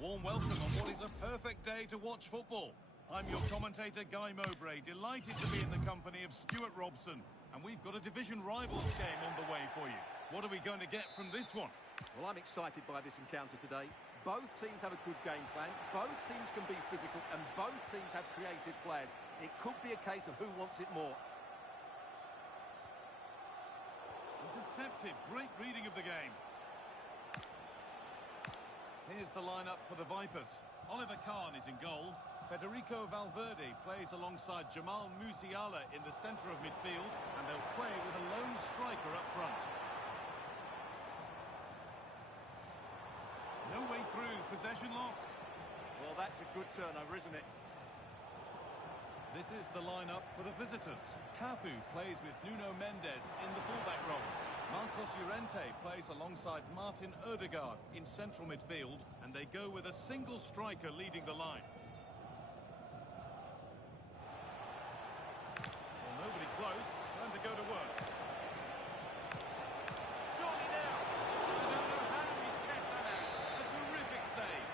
warm welcome on what is a perfect day to watch football. I'm your commentator, Guy Mowbray, delighted to be in the company of Stuart Robson. And we've got a division rivals game on the way for you. What are we going to get from this one? Well, I'm excited by this encounter today. Both teams have a good game plan, both teams can be physical, and both teams have creative players. It could be a case of who wants it more. Intercepted, great reading of the game. Here's the lineup for the Vipers. Oliver Kahn is in goal. Federico Valverde plays alongside Jamal Musiala in the centre of midfield, and they'll play with a lone striker up front. No way through, possession lost. Well, that's a good turnover, isn't it? This is the lineup for the visitors. Cafu plays with Nuno Mendes in the fullback roles. Marcos Llorente plays alongside Martin Odegaard in central midfield, and they go with a single striker leading the line. Well, nobody close. Time to go to work. Surely now. I don't know how he's kept that out. A terrific save.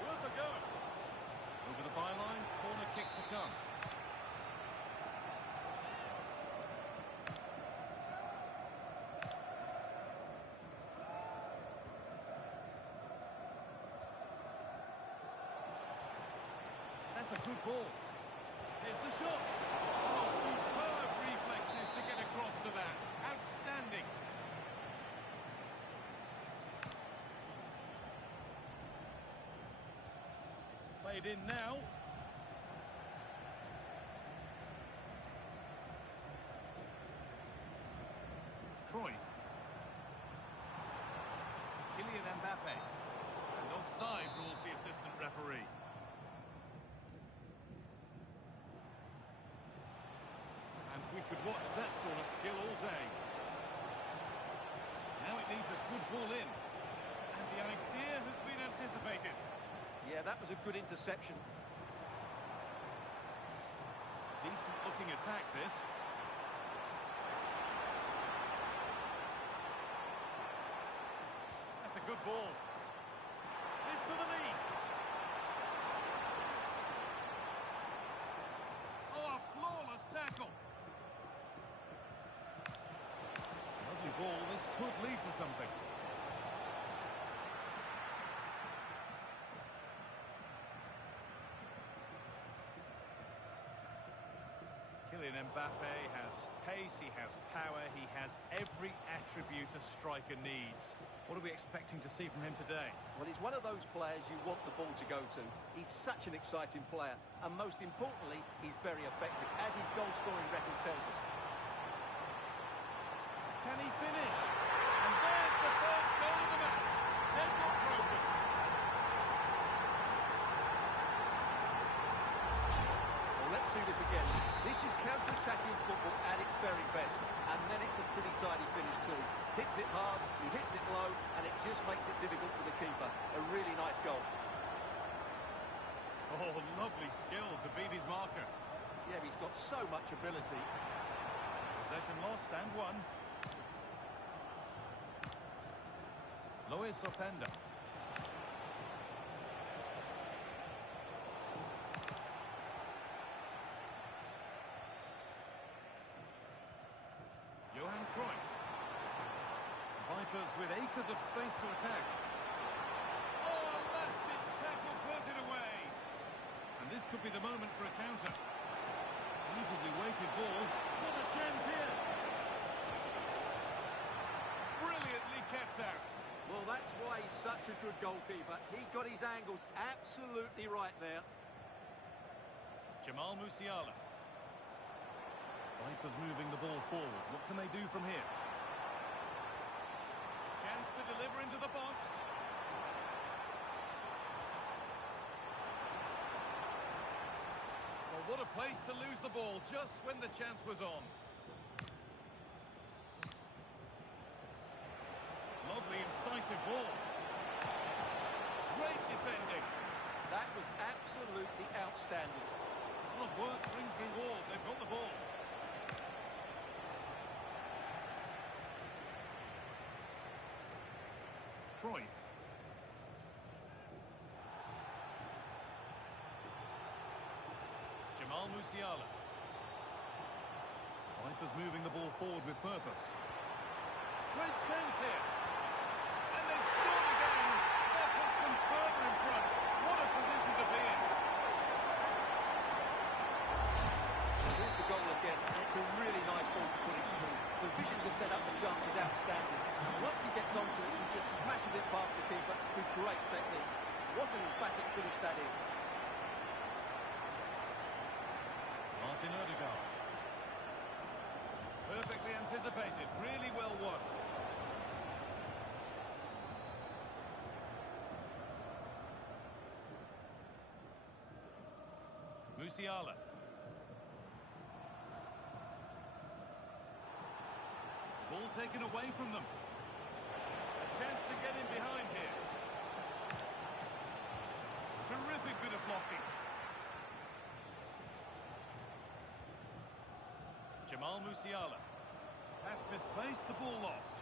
Worth a go. Over the byline, corner kick to come. That's a good ball. Here's the shot. Oh, superb reflexes to get across to that. Outstanding. It's played in now. Cruyff. Kylian Mbappe. And offside rules the assistant referee. And we could watch that sort of skill all day. Now it needs a good ball in. And the idea has been anticipated. Yeah, that was a good interception. Decent looking attack, this. That's a good ball. This for the lead. Oh, a flawless tackle. Lovely ball. This could lead to something. Kylian Mbappe has pace, he has power, he has every attribute a striker needs. What are we expecting to see from him today? Well, he's one of those players you want the ball to go to. He's such an exciting player, and most importantly, he's very effective, as his goal-scoring record tells us. Can he finish? And there's the first goal of the match. They're not broken. Well, let's see this again. This is counter-attacking football at its very best, and then it's a pretty tidy finish too. Hits it hard, he hits it low, and it just makes it difficult for the keeper. A really nice goal. Oh, lovely skill to beat his marker. Yeah, he's got so much ability. Possession lost and won. Luis Openda. Johan Cruyff. Vipers with acres of space to attack. Oh, last-ditch tackle clears it away. And this could be the moment for a counter. Beautifully weighted ball. What a chance here. Brilliantly kept out. Well, that's why he's such a good goalkeeper. He got his angles absolutely right there. Jamal Musiala. Vipers moving the ball forward. What can they do from here? Chance to deliver into the box. Well, what a place to lose the ball just when the chance was on. Lovely, incisive ball. Great defending. That was absolutely outstanding. Hard work brings reward. They've got the ball. Musiala. Vipers moving the ball forward with purpose. Great chance here. And they've scored again. That puts them further in front. What a position to be in. Here's the goal again, and it's a really nice ball to put it through. The vision to set up the chance is outstanding. Once he gets onto it, he just smashes it past the keeper with great technique. What an emphatic finish that is. Martin Odegaard. Perfectly anticipated, really well won. Musiala. Ball taken away from them. A chance to get in behind here. Terrific bit of blocking. Musiala. Pass misplaced, the ball lost.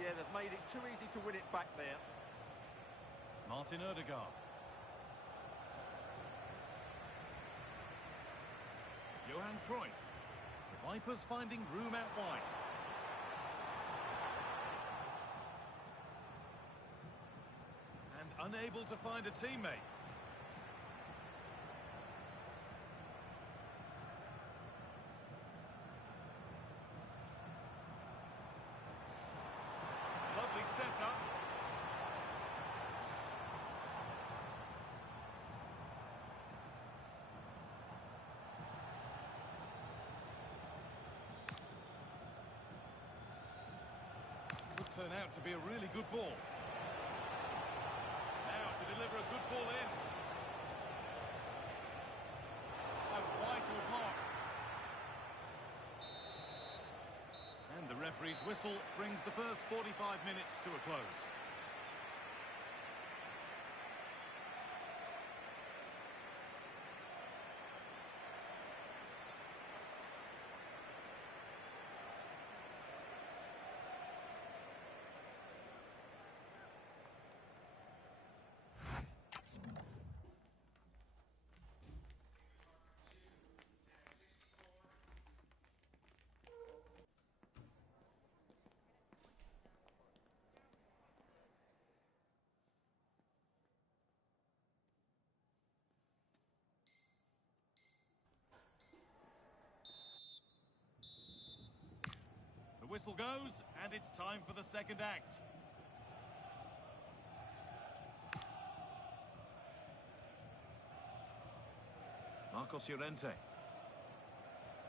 Yeah, they've made it too easy to win it back there. Martin Odegaard. Johan Cruyff. The Vipers finding room out wide. And unable to find a teammate. Lovely setup. Could turn out to be a really good ball. Now to deliver a good ball in. A vital block. And the referee's whistle brings the first 45 minutes to a close. The whistle goes, and it's time for the second act. Marcos Llorente.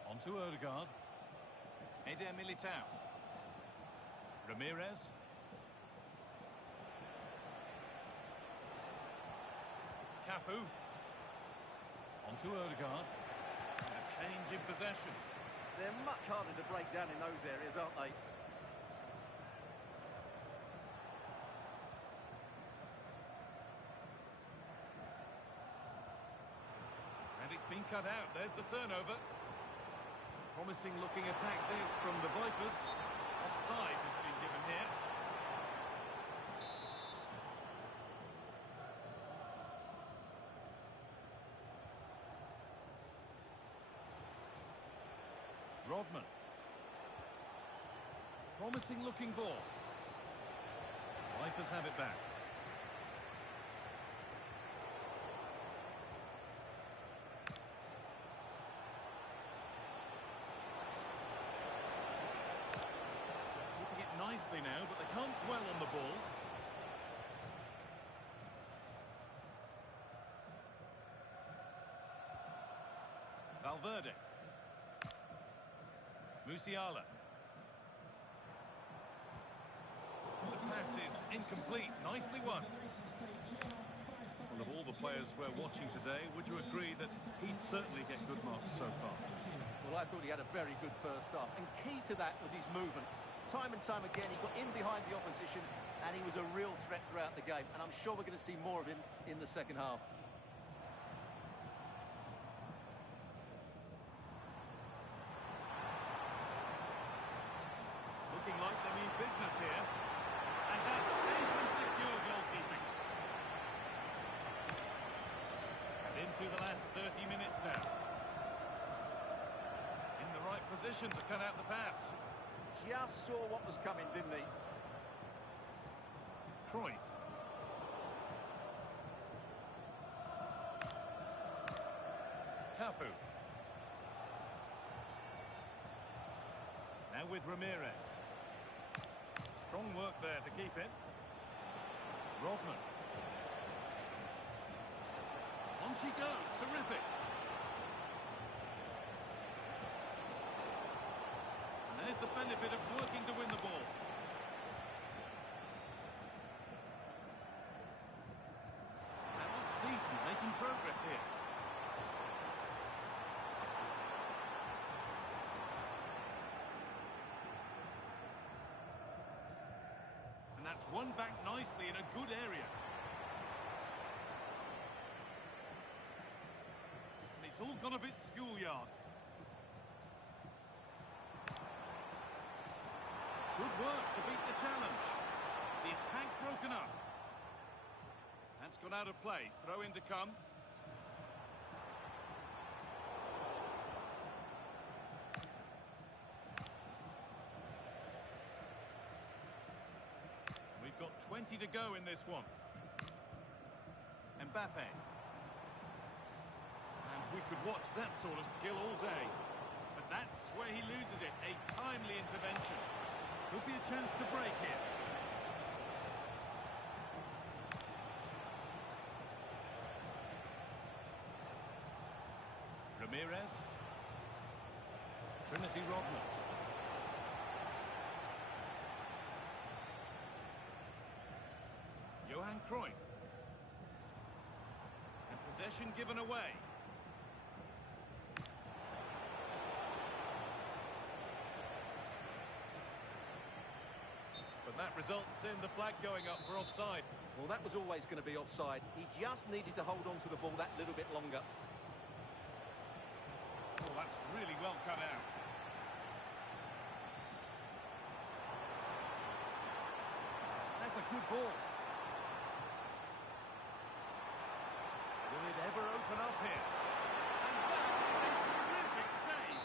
On to Odegaard. Eder Militao. Ramirez. Cafu. On to Odegaard. And a change in possession. They're much harder to break down in those areas, aren't they? And it's been cut out. There's the turnover. Promising looking attack this from the Vipers. Offside has been given here. Rodman. Promising looking ball. Vipers have it back. Keeping it nicely now, but they can't dwell on the ball. Valverde. Musiala. The pass is incomplete. Nicely won. Well, of all the players we're watching today, would you agree that he'd certainly get good marks so far? Well, I thought he had a very good first half, and key to that was his movement. Time and time again, he got in behind the opposition, and he was a real threat throughout the game. And I'm sure we're going to see more of him in the second half. Looking like they mean business here. And that's safe and secure goalkeeping. And into the last 30 minutes now. position to cut out the pass. Just saw what was coming, didn't he? Cruyff. Cafu. Now with Ramirez. Strong work there to keep it. Rodman. On she goes. Terrific. And there's the benefit of working to win the ball. That looks decent, making progress here. And that's won back nicely in a good area. And it's all gone a bit schoolyard. Good work to beat the challenge. The attack broken up. That's gone out of play. Throw in to come. We've got 20 to go in this one. Mbappe. And we could watch that sort of skill all day. But that's where he loses it. A timely intervention. Could be a chance to break here. Ramirez. Trinity Rodman. Johan Cruyff. And possession given away. But that results in the flag going up for offside. Well, that was always going to be offside. He just needed to hold on to the ball that little bit longer. Oh, that's really well cut out. That's a good ball. Will it ever open up here? And that is a terrific save.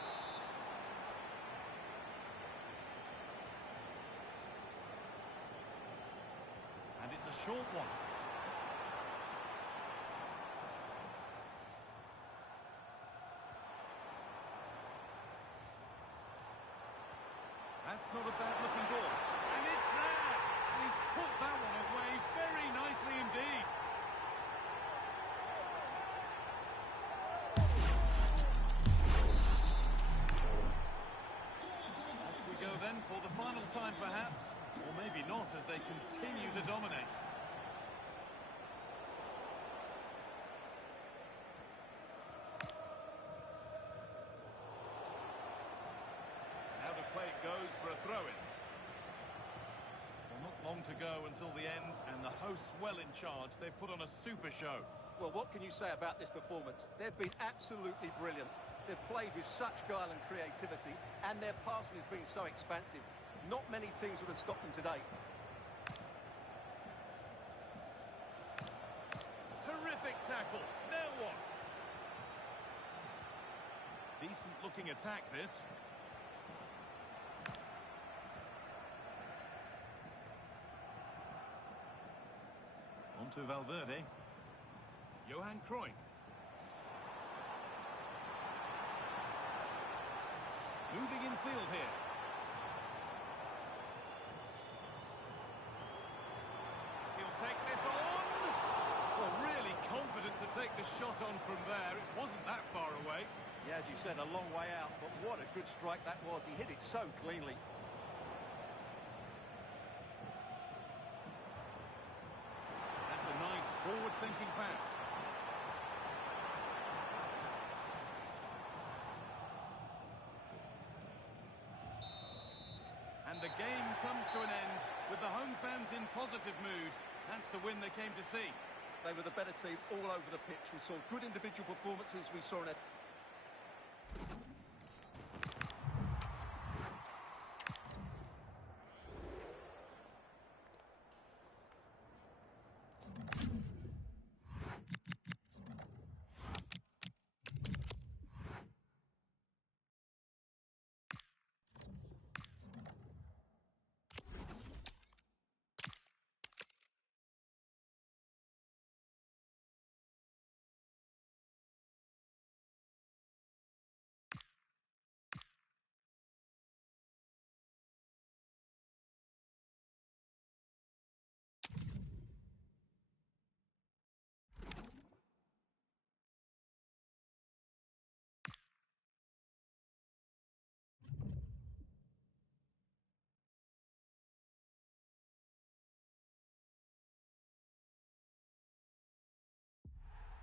And it's a short one. That's not a bad looking ball. And it's there! And he's put that one away very nicely indeed. Off we go then for the final time perhaps. Or maybe not as they continue to dominate. Play it goes for a throw-in. Well, not long to go until the end, and the hosts well in charge. They've put on a super show. Well, what can you say about this performance? They've been absolutely brilliant. They've played with such guile and creativity, and their passing has been so expansive. Not many teams would have stopped them today. Terrific tackle. Now what? Decent-looking attack, this. To Valverde. Johan Cruyff. Moving in field here. He'll take this on. Well, really confident to take the shot on from there. It wasn't that far away. Yeah, as you said, a long way out, but what a good strike that was. He hit it so cleanly. Forward-thinking pass. And the game comes to an end with the home fans in positive mood. That's the win they came to see. They were the better team all over the pitch. We saw good individual performances. We saw an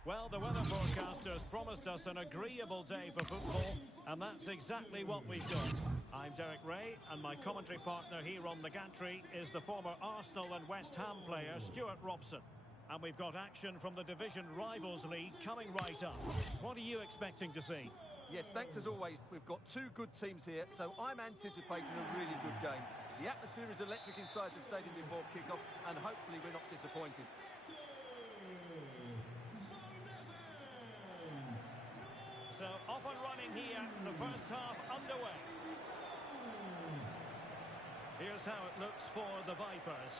Well, the weather forecasters promised us an agreeable day for football, and that's exactly what we've got. I'm Derek Ray, and my commentary partner here on the gantry is the former Arsenal and West Ham player Stuart Robson. And we've got action from the Division Rivals League coming right up. What are you expecting to see? Yes, thanks as always. We've got two good teams here, so I'm anticipating a really good game. The atmosphere is electric inside the stadium before kick-off, and hopefully we're not disappointed. So, off and running here, the first half underway. Here's how it looks for the Vipers.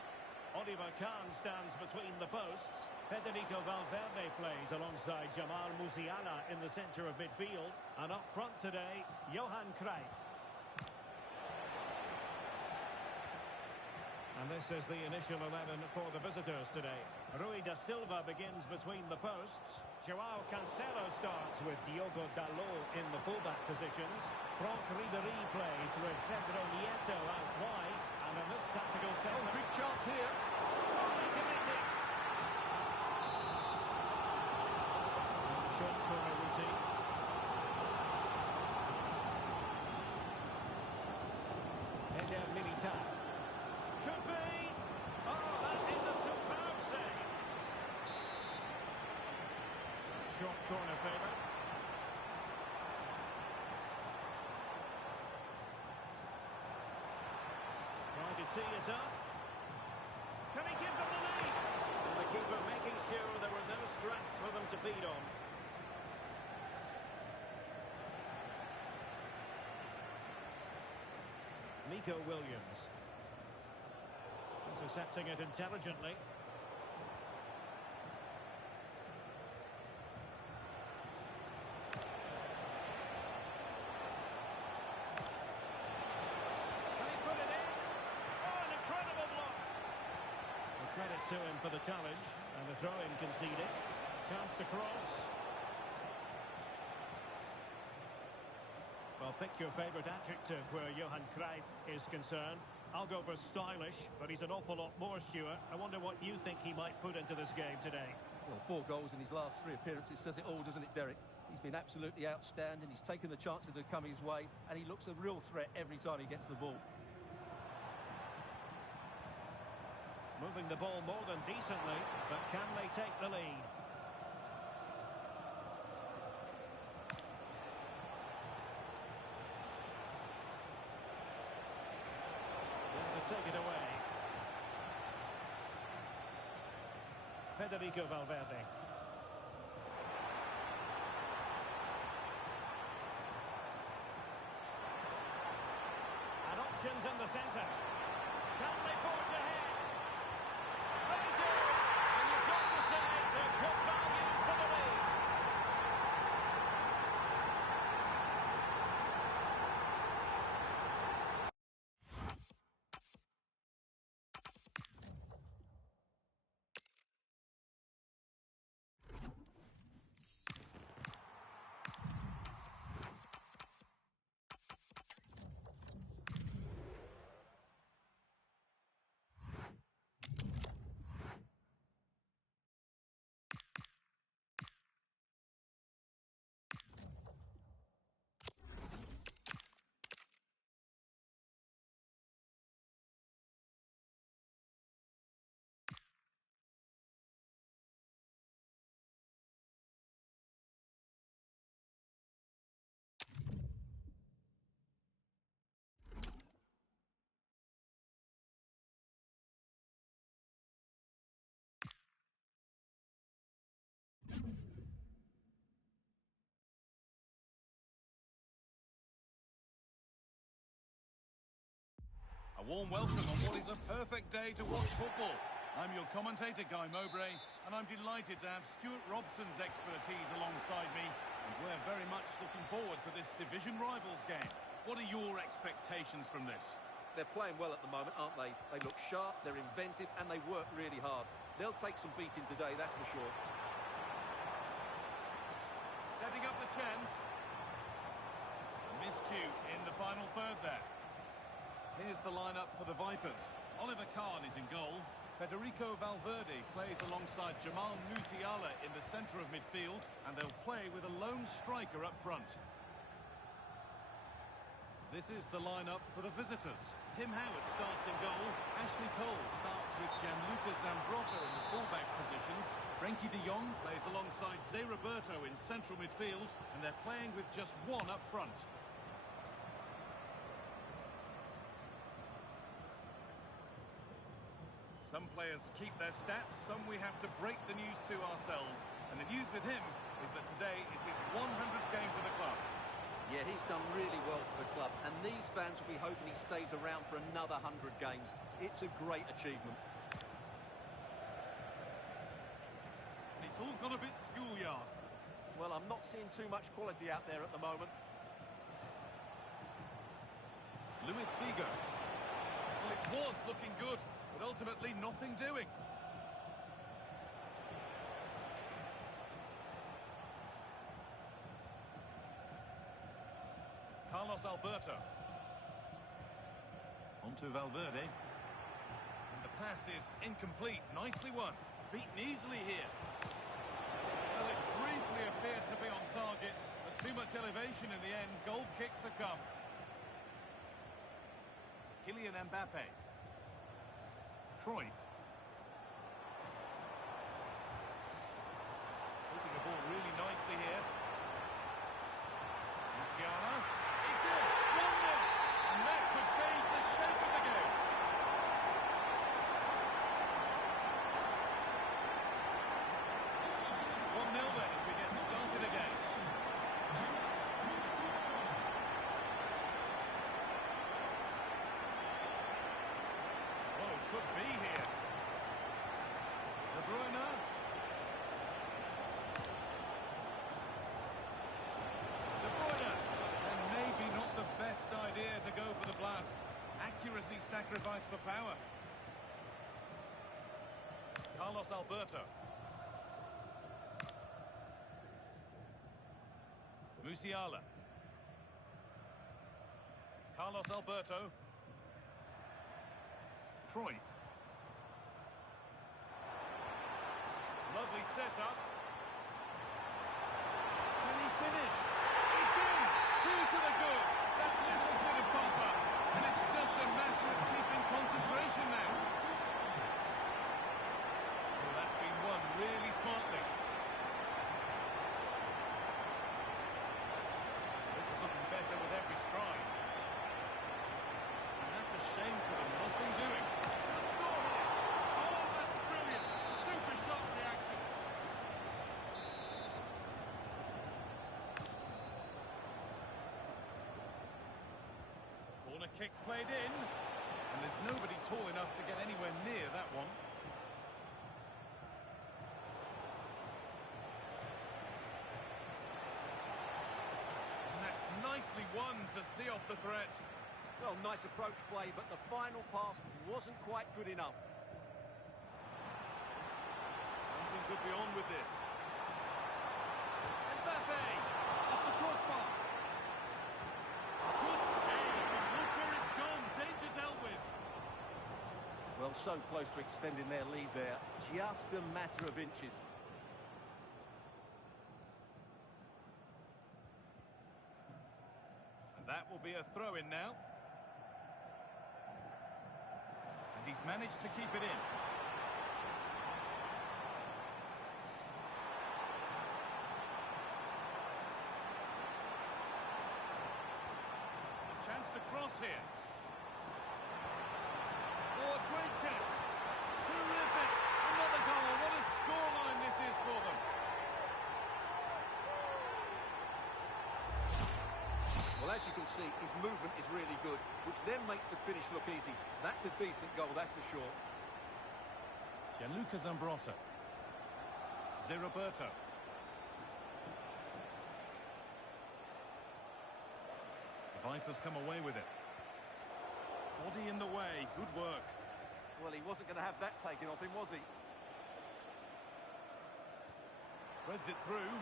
Oliver Kahn stands between the posts. Federico Valverde plays alongside Jamal Musiala in the centre of midfield. And up front today, Johan Cruyff. And this is the initial 11 for the visitors today. Rui da Silva begins between the posts. Joao Cancelo starts with Diogo Dalot in the fullback positions. Franck Ribéry plays with Pedro Nieto out wide. And in this tactical setup... Oh, big chance here. Fully committed. Short corner routine. Eder Militao. Could be. Oh, that is a superb save. Short corner favour. Trying to tee it up. Can he give them the lead? And the keeper making sure there were no scraps for them to feed on. Nico Williams. Intercepting it intelligently. Can he put it in? Oh, an incredible block. Well, credit to him for the challenge. And the throw-in conceded. Chance to cross. Well, pick your favourite adjective where Johan Cruyff is concerned. I'll go for stylish, but he's an awful lot more, Stuart. I wonder what you think he might put into this game today. Well, 4 goals in his last 3 appearances says it all, doesn't it, Derek? He's been absolutely outstanding. He's taken the chances that come his way, and he looks a real threat every time he gets the ball. Moving the ball more than decently, but can they take the lead? Take it away. Federico Valverde. And options in the centre. Can they forge ahead? They do! And you've got to say they're good value for the lead. A warm welcome on what is a perfect day to watch football. I'm your commentator, Guy Mowbray, and I'm delighted to have Stuart Robson's expertise alongside me, and we're very much looking forward to this division rivals game. What are your expectations from this? They're playing well at the moment, aren't they? They look sharp, they're inventive, and they work really hard. They'll take some beating today, that's for sure. Setting up the chance. A miscue in the final third there. Here's the lineup for the Vipers. Oliver Kahn is in goal. Federico Valverde plays alongside Jamal Musiala in the centre of midfield, and they'll play with a lone striker up front. This is the lineup for the visitors. Tim Howard starts in goal. Ashley Cole starts with Gianluca Zambrotta in the fullback positions. Frenkie de Jong plays alongside Zé Roberto in central midfield, and they're playing with just one up front. Some players keep their stats, some we have to break the news to ourselves. And the news with him is that today is his 100th game for the club. Yeah, he's done really well for the club, and these fans will be hoping he stays around for another 100 games. It's a great achievement. It's all gone a bit schoolyard. Well, I'm not seeing too much quality out there at the moment. Luis Figo. Well, it was looking good, but ultimately nothing doing. Carlos Alberto. Onto Valverde. And the pass is incomplete. Nicely won. Beaten easily here. Well, it briefly appeared to be on target, but too much elevation in the end. Goal kick to come. Kylian Mbappe. Cruyff. Moving the ball really nicely here. Musiala. It's in! 1-0! And that could change the shape of the game. Then as we get started again. Oh, could be here. De Bruyne. De Bruyne. And maybe not the best idea to go for the blast. Accuracy sacrificed for power. Carlos Alberto. Musiala. Carlos Alberto. Cruyff. Lovely setup. Can he finish? It's in! 2 to the good. That little bit of buffer. And it's just a matter of keeping concentration now. Oh, that's been won really smartly. Better with every stride. And that's a shame for them. Nothing doing. Should score here. Oh, that's brilliant. Super shot reactions. Corner kick played in. And there's nobody tall enough to get anywhere near that one. Nicely won to see off the threat. Well, nice approach play, but the final pass wasn't quite good enough. Something could be on with this. Mbappe! Off the crossbar. Good save, and look where it's gone. Danger dealt with. Well, so close to extending their lead there. Just a matter of inches. That will be a throw-in now. And he's managed to keep it in. A chance to cross here. Oh, a great chance. Terrific. Another goal. What a scoreline this is for them. Well, as you can see, his movement is really good, which then makes the finish look easy. That's a decent goal, that's for sure. Gianluca Zambrotta. Zé Roberto. The Vipers come away with it. Body in the way, good work. Well, he wasn't going to have that taken off him, was he? Threads it through.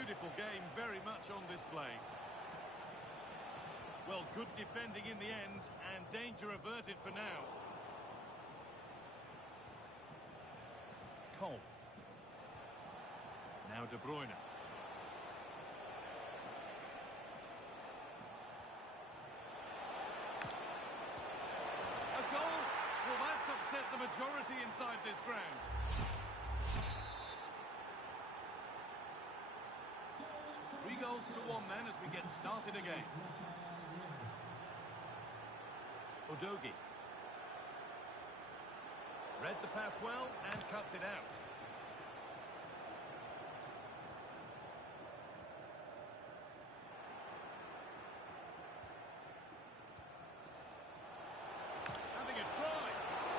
beautiful game, very much on display. Well, good defending in the end, and danger averted for now. Cole. Now De Bruyne. A goal? Well, that's upset the majority inside this ground. 3 goals to 1 then as we get started again. Udogie. Read the pass well and cuts it out. Having a try,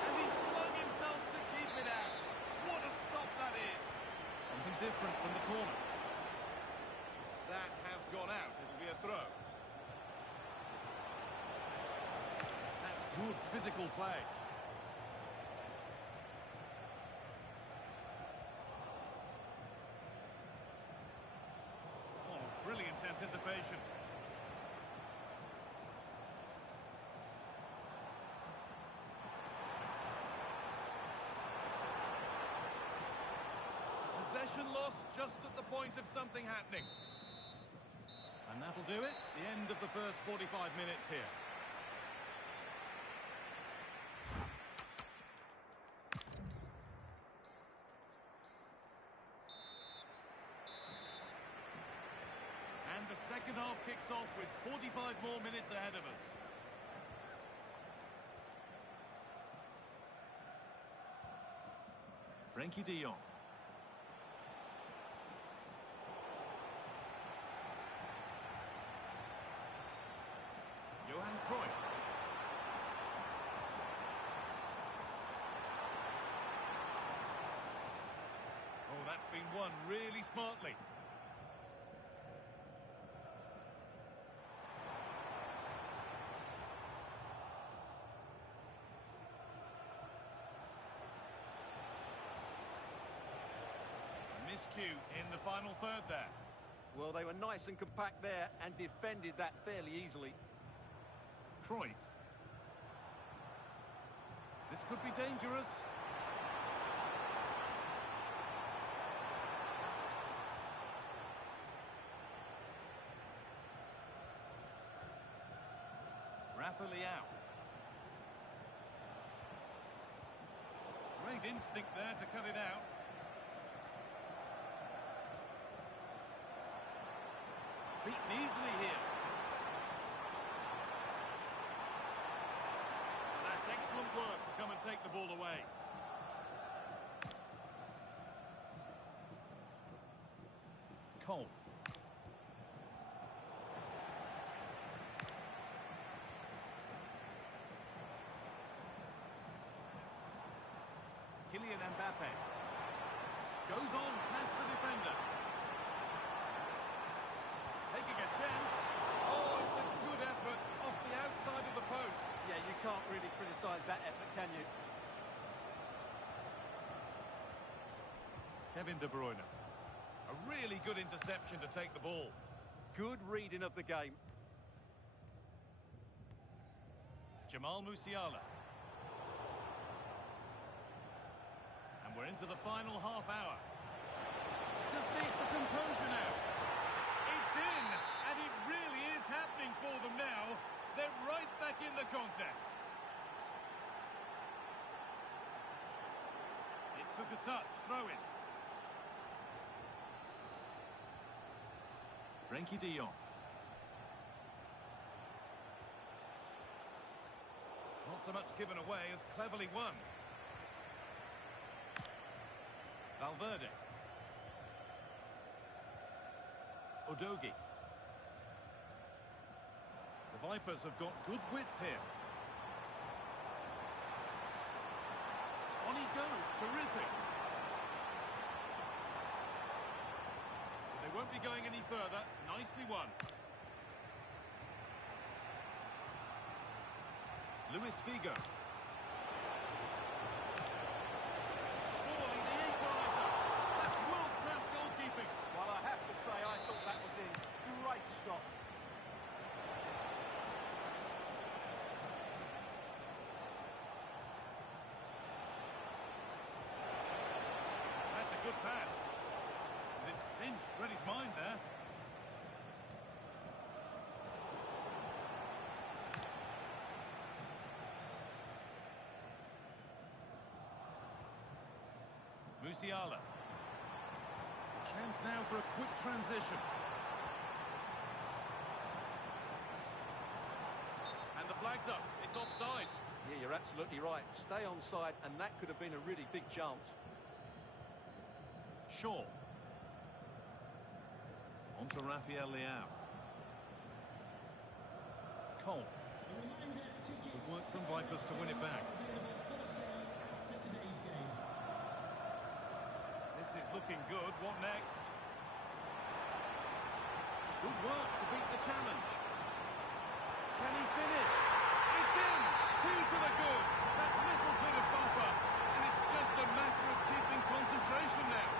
and he's flung himself to keep it out. What a stop that is. Something different from the corner. That has gone out. It'll be a throw. That's good physical play. Oh, brilliant anticipation. Possession lost just at the point of something happening. And that'll do it. The end of the first 45 minutes here. And the second half kicks off with 45 more minutes ahead of us. Frankie de Jong. Oh, that's been won really smartly. A miscue in the final third there. Well, they were nice and compact there and defended that fairly easily. Cruyff. This could be dangerous. Rafa Leao. Great instinct there to cut it out. Beaten easily here. That's excellent work to come and take the ball away. Cole. Kylian Mbappe. Goes on past the defender. Taking a chance. Oh, it's a good effort off the outside of the post. Yeah, you can't really criticise that effort, can you? Kevin De Bruyne. A really good interception to take the ball. Good reading of the game. Jamal Musiala. And we're into the final half hour. Just needs the composure now. It's in, and it really is happening for them now. They're right back in the contest. It took a touch, throw in. Frankie de Jong. Not so much given away as cleverly won. Valverde. Udogie. The Vipers have got good width here. On he goes, terrific. They won't be going any further. Nicely won. Luis Figo. Surely the equaliser. That's world-class goalkeeping. Well, I have to say, I read his mind there. Musiala. Chance now for a quick transition. And the flag's up. It's offside. Yeah, you're absolutely right. Stay onside, and that could have been a really big chance. Shaw. On to Rafael Leao. Cole. Good work from Vipers to win it back. This is looking good. What next? Good work to beat the challenge. Can he finish? It's in! 2 to the good. That little bit of bumper. And it's just a matter of keeping concentration now.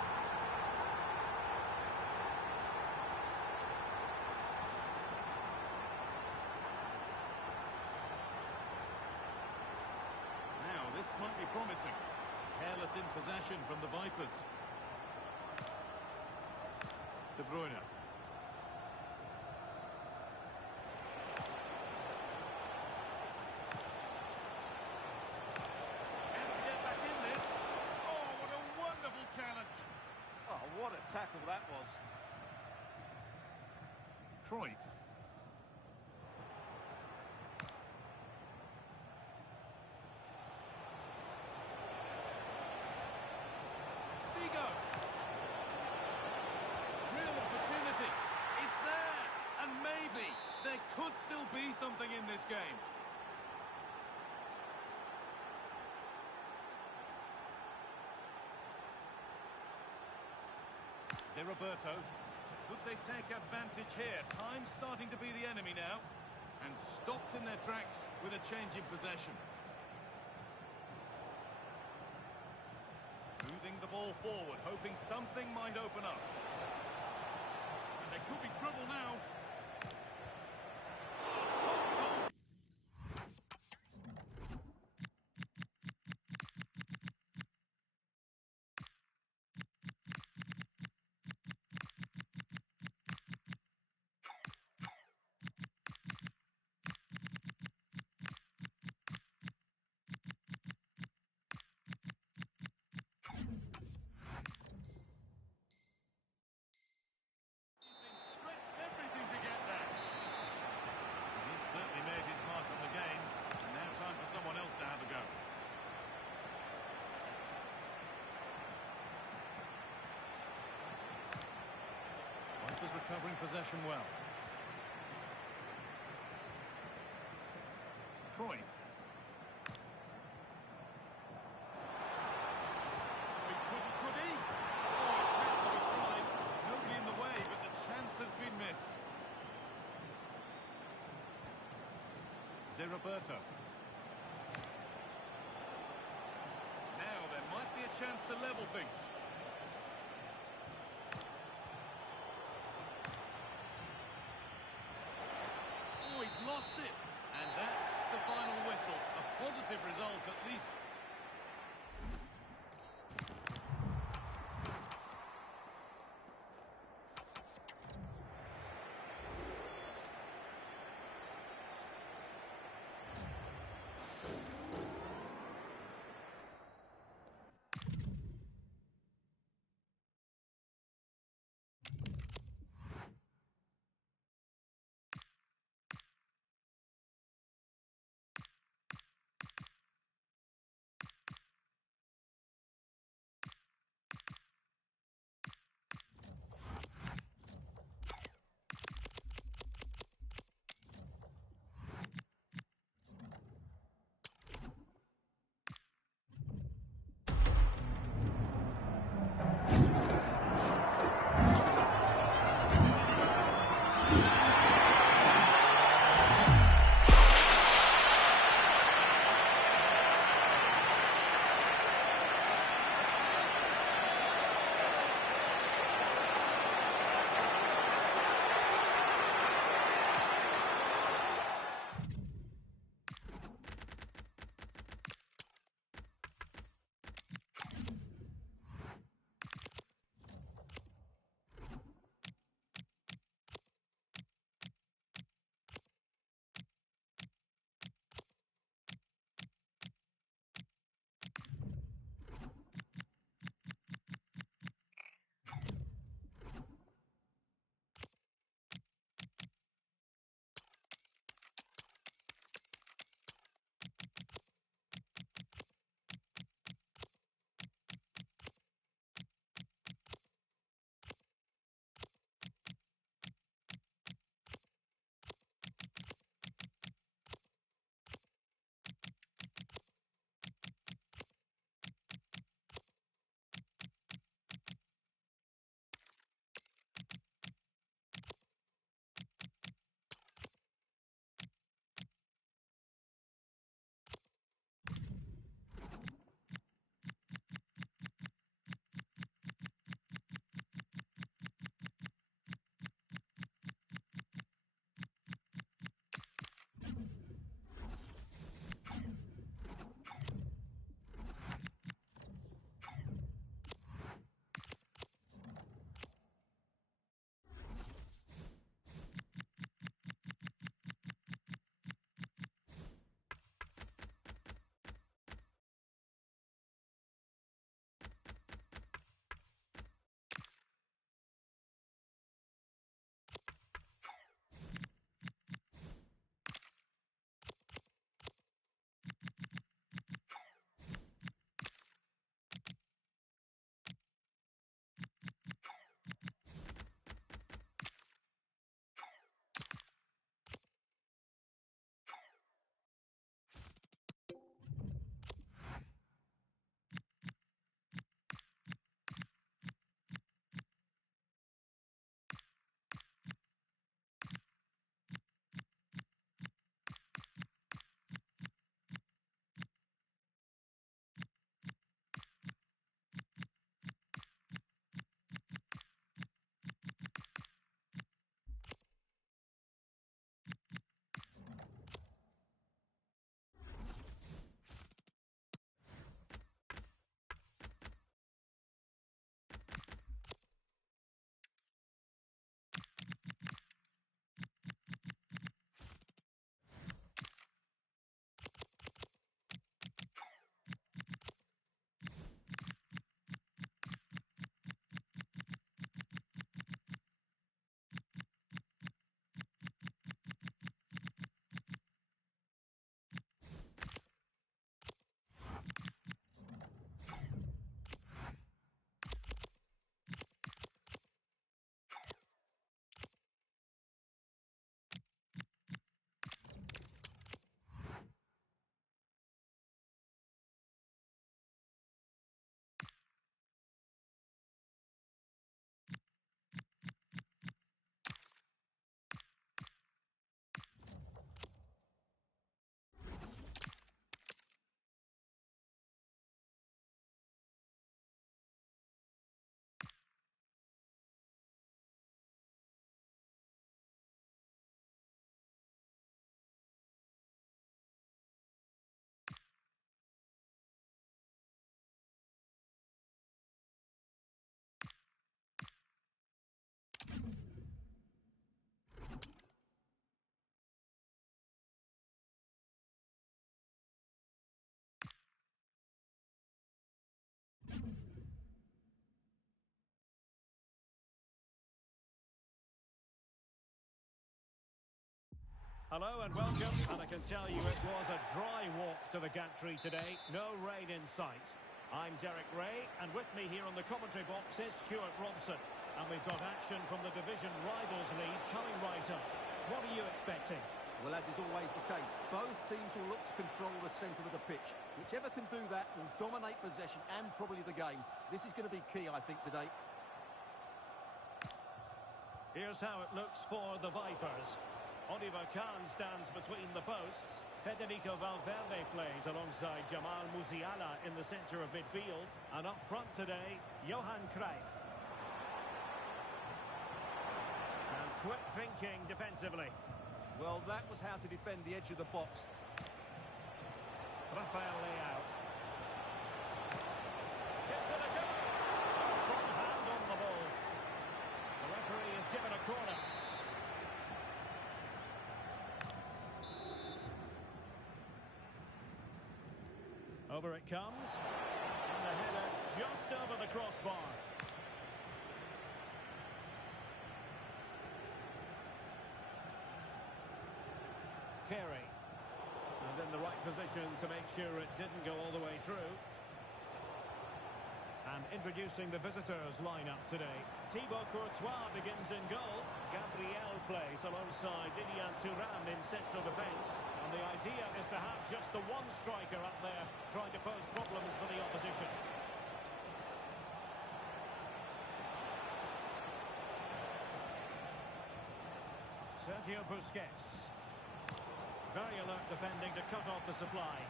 Now, this might be promising. Careless in possession from the Vipers. De Bruyne. What a tackle that was. Cruyff. Vigo. Real opportunity. It's there. And maybe there could still be something in this game. Roberto. Could they take advantage here? Time's starting to be the enemy now. And stopped in their tracks with a change in possession. Moving the ball forward, hoping something might open up. And there could be trouble now. Recovering possession well. Cruyff. Could he? Oh, it had to be tried. Nobody in the way, but the chance has been missed. Roberto. Now there might be a chance to level things. Lost it, and that's the final whistle. A positive result, at least. Hello and welcome, and I can tell you it was a dry walk to the gantry today. No rain in sight. I'm Derek Ray, and with me here on the commentary box is Stuart Robson. And we've got action from the division rivals league coming right up. What are you expecting? Well, as is always the case, both teams will look to control the centre of the pitch. Whichever can do that will dominate possession and probably the game. This is going to be key, I think, today. Here's how it looks for the Vipers. Oliver Kahn stands between the posts. Federico Valverde plays alongside Jamal Musiala in the centre of midfield. And up front today, Johan Cruyff. And quick thinking defensively. Well, that was how to defend the edge of the box. Rafael Leao. Gives it a go. Strong hand on the ball. The referee is given a corner. Over it comes. And the header just over the crossbar. Carey. And in the right position to make sure it didn't go all the way through. And introducing the visitors lineup today. Thibaut Courtois begins in goal. Gabriel plays alongside Lilian Thuram in central defence. And the idea is to have just the one striker up there trying to pose problems for the opposition. Sergio Busquets. Very alert defending to cut off the supply.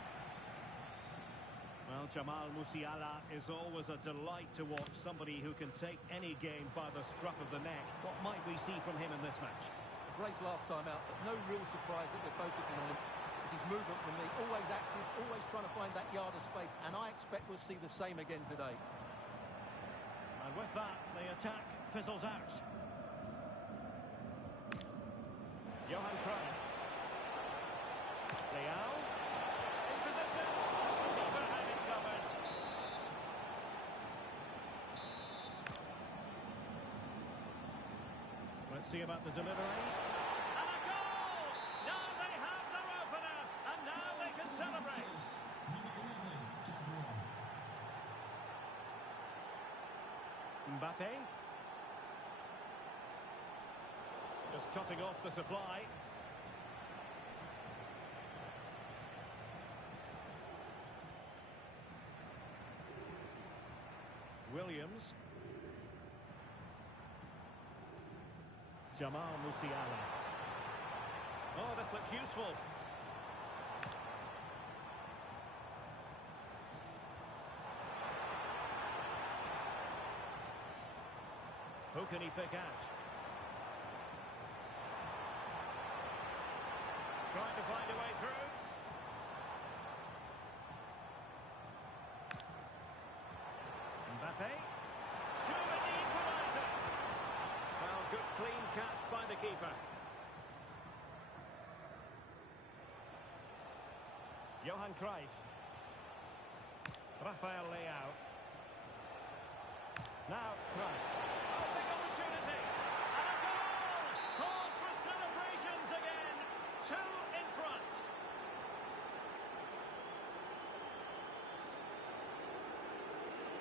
Well, Jamal Musiala is always a delight to watch. Somebody who can take any game by the scruff of the neck. What might we see from him in this match? Brace last time out, but no real surprise that they're focusing on him. It's his movement from me. Always active, always trying to find that yard of space. And I expect we'll see the same again today. And with that, the attack fizzles out. Johan Cruyff. Leao. In position. Keeper had it covered. Let's see about the delivery. And a goal! Now they have their opener. And now they can celebrate. Mbappe. Just cutting off the supply. Williams. Jamal Musiala. Oh, this looks useful. Who can he pick out? Trying to find a way through. Mbappe. Shooting the equaliser. Well, good clean catch by the keeper. Johan Cruyff. Rafael Leao. Now Cruyff. Oh, big opportunity. And a goal! Calls for celebrations again. 2 in front.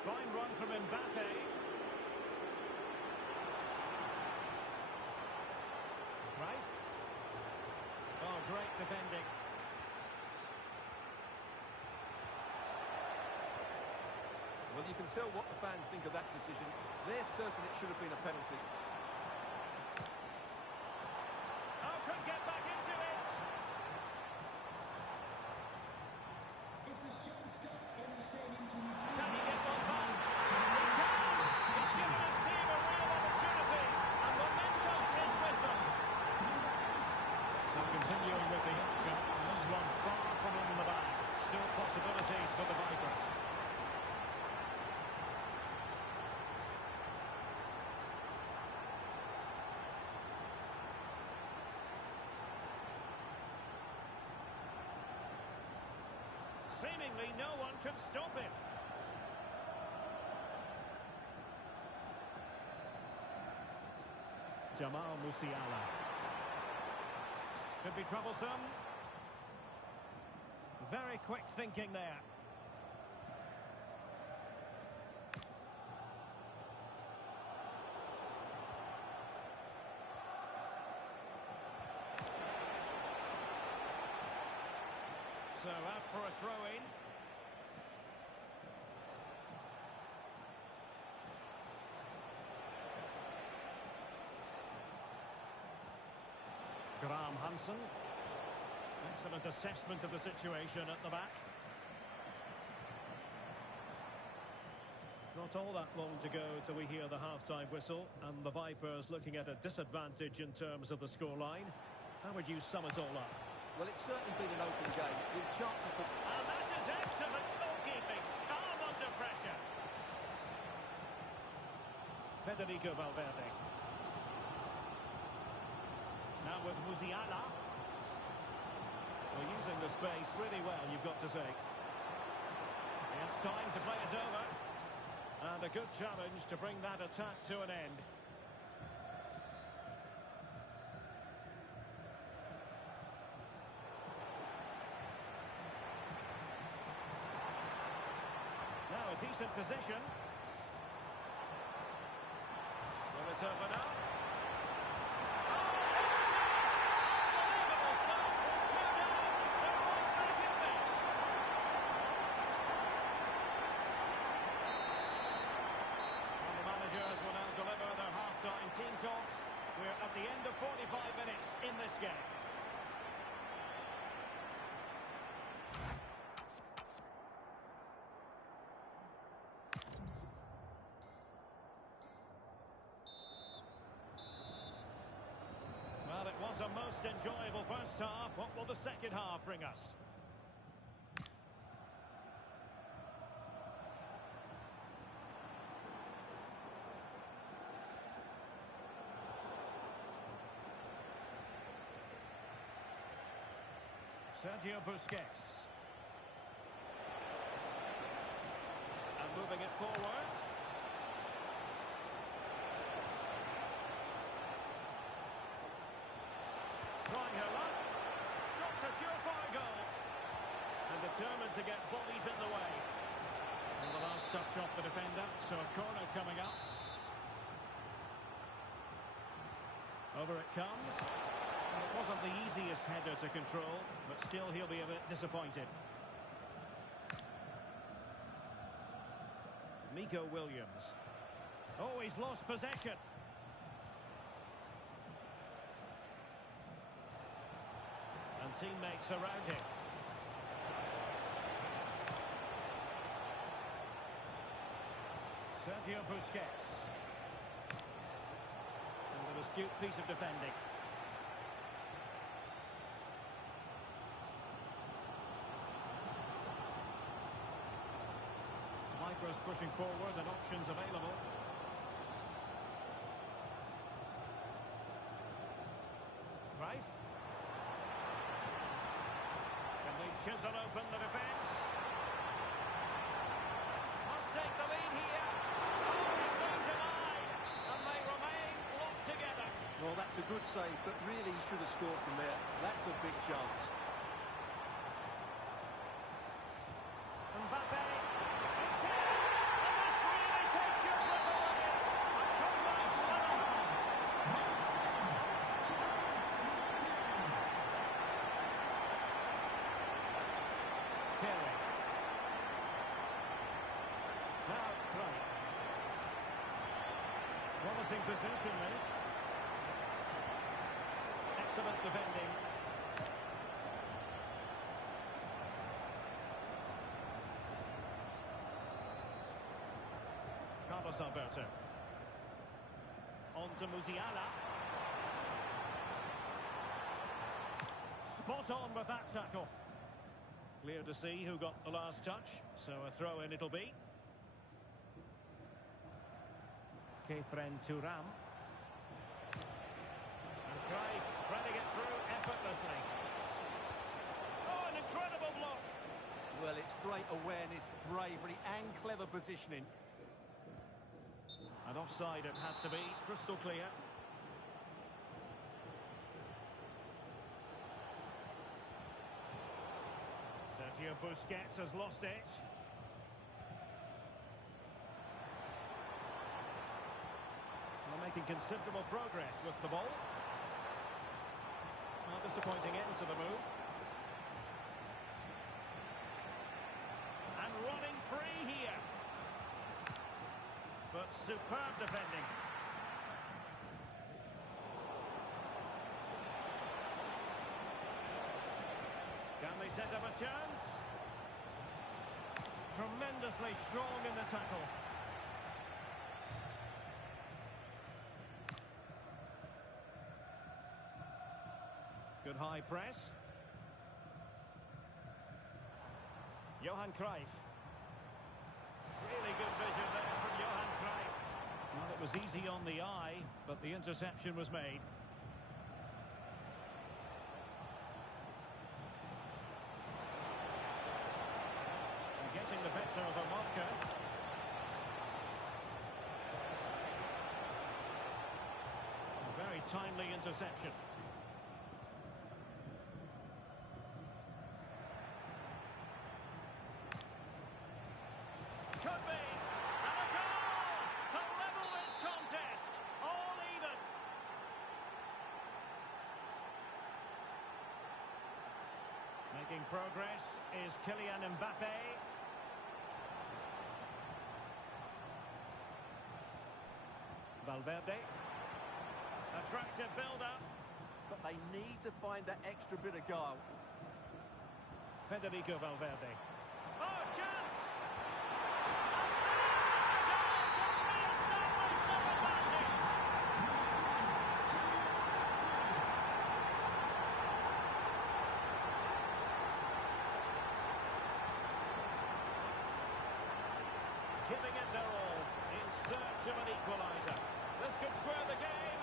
Fine run from Mbappe. Cruyff. Oh, great defending. Well, you can tell what the fans think of that decision. They're certain it should have been a penalty. Oh, could get back into it. Can he get one back? He can. He's given his team a real opportunity, and momentum is with them. So continuing with the action, this one far from in the bag. Still possibilities for the Vipers. Seemingly no one can stop him. Jamal Musiala. Could be troublesome. Very quick thinking there. So out for a throw-in. Graham Hansen. Excellent assessment of the situation at the back. Not all that long to go till we hear the half-time whistle, and the Vipers looking at a disadvantage in terms of the scoreline. How would you sum it all up? Well, it's certainly been an open game with chances for... And that is excellent goalkeeping. Calm under pressure. Federico Valverde. Now with Musiala. Well, using the space really well, you've got to say. It's time to play it over. And a good challenge to bring that attack to an end. Now a decent position. Will it open up? Will now deliver their half-time team talks. We're at the end of 45 minutes in this game. Well, it was a most enjoyable first half. What will the second half bring us? Sergio Busquets. And moving it forward. Trying her luck. Got a surefire goal. And determined to get bodies in the way. And the last touch off the defender. So a corner coming up. Over it comes. It wasn't the easiest header to control, but still he'll be a bit disappointed. Nico Williams. Oh, he's lost possession. And teammates around him. Sergio Busquets. And an astute piece of defending. Vipers pushing forward and options available. Vrei. Can they chisel open the defence? Must take the lead here. Oh, he's been denied. And they remain locked together. Well, that's a good save, but really he should have scored from there. That's a big chance. Mbappe. It's in. And this really takes your breath away. A total phenomenon. Carey. Now, right. Promising position, this. Excellent defending. Alberto. On to Musiala. Spot on with that tackle. Clear to see who got the last touch, so a throw-in it'll be. Kefren Turam. And Vrei threading it through effortlessly. Oh, an incredible block. Well, it's great awareness, bravery and clever positioning. And offside it had to be, crystal clear. Sergio Busquets has lost it. They're making considerable progress with the ball. Not disappointing end to the move. And running free here. But superb defending. Can they set up a chance? Tremendously strong in the tackle. Good high press. Johan Cruyff. Really good vision there from Johan Cruyff. Well, it was easy on the eye, but the interception was made. And getting the better of a marker. A very timely interception. Could be. And a goal to level this contest. All even. Making progress is Kylian Mbappe. Valverde. Attractive build-up. But they need to find that extra bit of guile. Federico Valverde. Oh, chance! Giving it their all in search of an equaliser. This could square the game.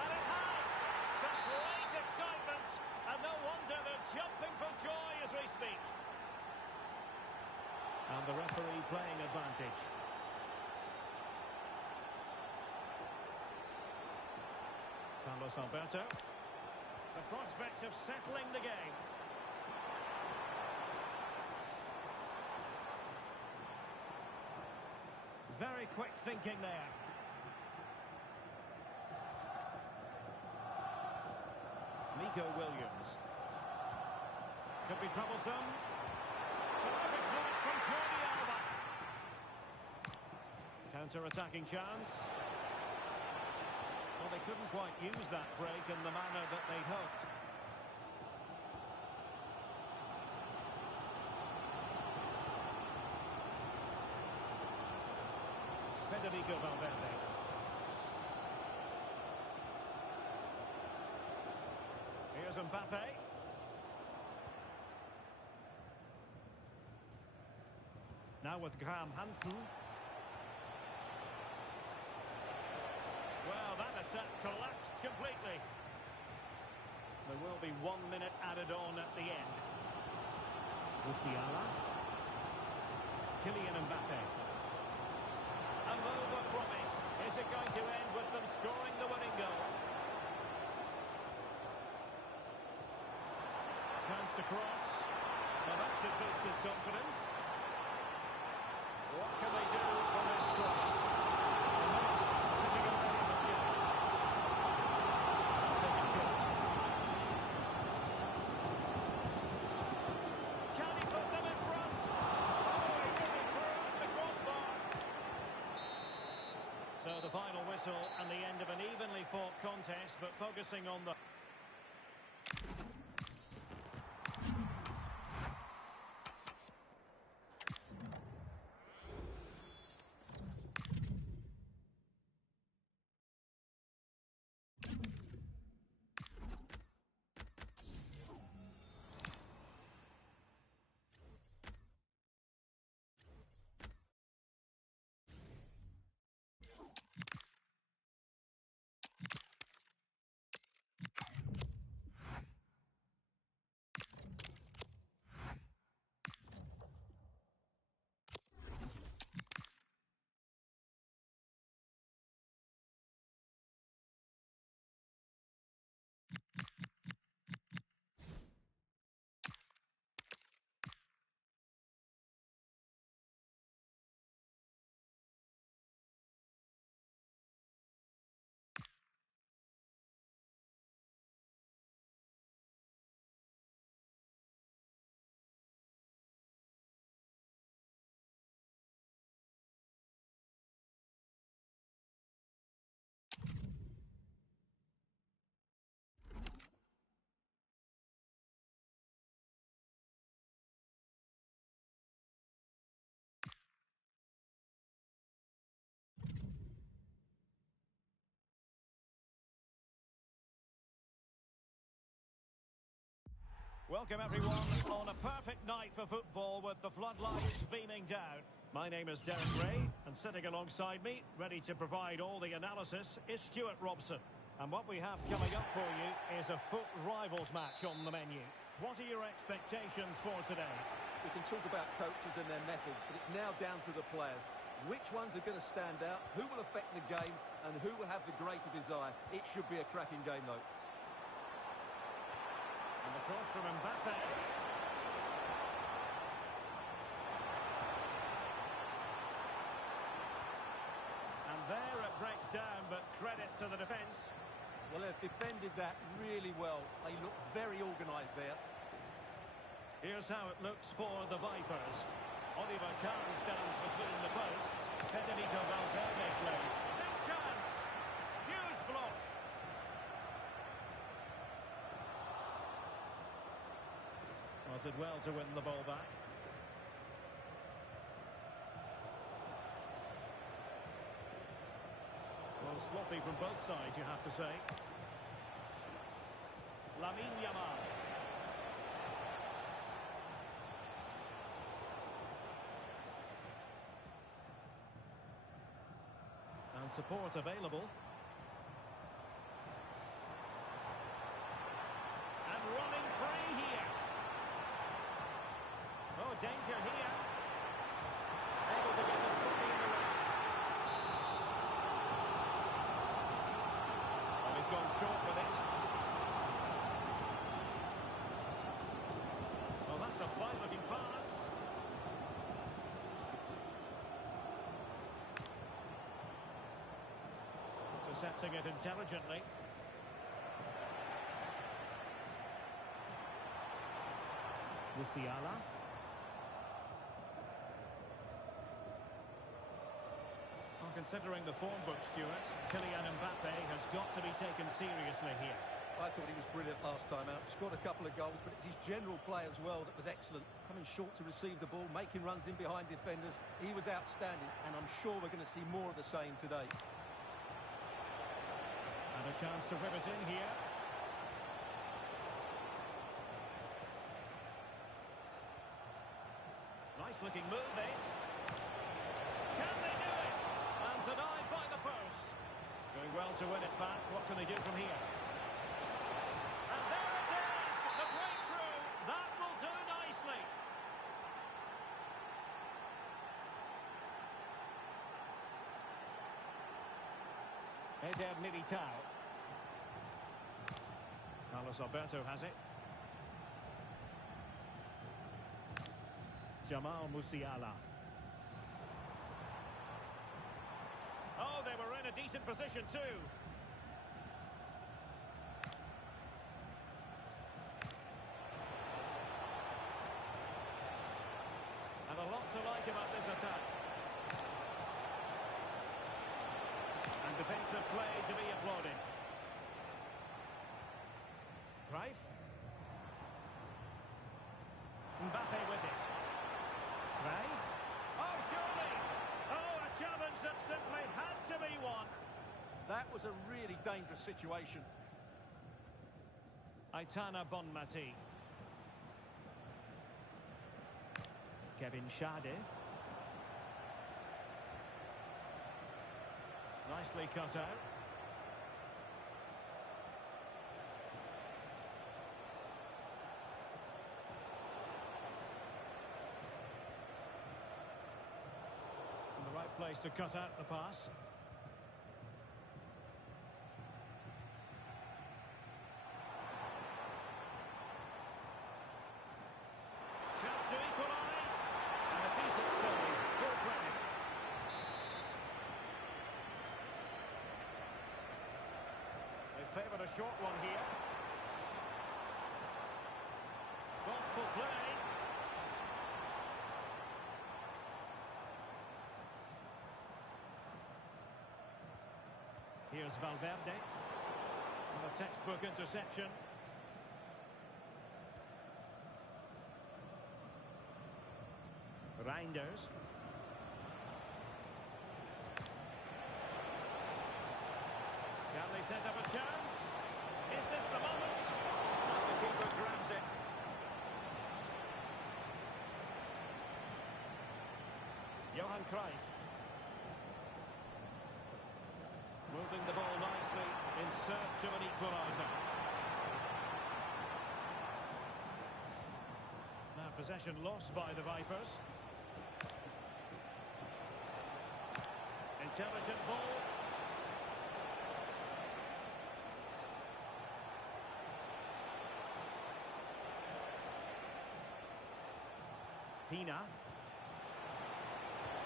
And it has! Such late excitement. And no wonder they're jumping for joy as we speak. And the referee playing advantage. Carlos Alberto. The prospect of settling the game. Very quick thinking there. Nico Williams. Could be troublesome. Terrific block from Jordi Alba. Counter-attacking chance. Well, they couldn't quite use that break in the manner that they'd hoped. Federico Valverde. Here's Mbappe. Now with Graham Hansen. Well, that attack collapsed completely. There will be 1 minute added on at the end. Musiala. Kylian Mbappe. A move of promise. Is it going to end with them scoring the winning goal? Chance to cross. Well, that should boost his confidence. What can they do from this corner? Sitting in front of the skip. Take a shot. Can he put them in front? Oh, he really bruised the crossbar. So the final whistle and the end of an evenly fought contest, but focusing on the... Welcome everyone on a perfect night for football with the floodlights beaming down. My name is Derek Ray, and sitting alongside me, ready to provide all the analysis, is Stuart Robson. And what we have coming up for you is a foot rivals match on the menu. What are your expectations for today? We can talk about coaches and their methods, but it's now down to the players. Which ones are going to stand out, who will affect the game, and who will have the greater desire. It should be a cracking game, though. And the cross from Mbappe. And there it breaks down, but credit to the defence. Well, they've defended that really well. They look very organised there. Here's how it looks for the Vipers. Oliver Kahn stands between the posts. Federico Valverde plays. Big chance! Huge block! Well, did well to win the ball back. Well, sloppy from both sides, you have to say. Lamine Yamal. And support available. And running free here. Oh, danger here. Able to get this body in the way. Oh, he's gone short with it. Oh, that's a fine-looking pass. Intercepting it intelligently. Musiala. Well, considering the form book, Stuart, Kylian Mbappe has got to be taken seriously here. I thought he was brilliant last time out. Scored a couple of goals, but it's his general play as well that was excellent. Coming short to receive the ball, making runs in behind defenders. He was outstanding, and I'm sure we're going to see more of the same today. And a chance to rip it in here. Nice looking move, this. Can they do it? And denied by the post. Doing well to win it back. What can they do from here? And there it is! The breakthrough! That will do nicely. Eder Militao. Carlos Alberto has it. Jamal Musiala. Oh, they were in a decent position too. And a lot to like about this attack. And defensive play to be applauded. Greif. Mbappe with it. Vrei. Oh, surely! Oh, a challenge that simply had to be won. That was a really dangerous situation. Aitana Bonmati. Kevin Schade. Nicely cut out. And the right place to cut out the pass. Chance to equalise. And a decent save. Full credit. They favoured a short one here. Thoughtful play. Here's Valverde. And a textbook interception. Reinders. Can they set up a chance? Is this the moment? And the keeper grabs it. Johan Cruyff. Moving the ball nicely in search of an equaliser. Now possession lost by the Vipers. Intelligent ball. Bine.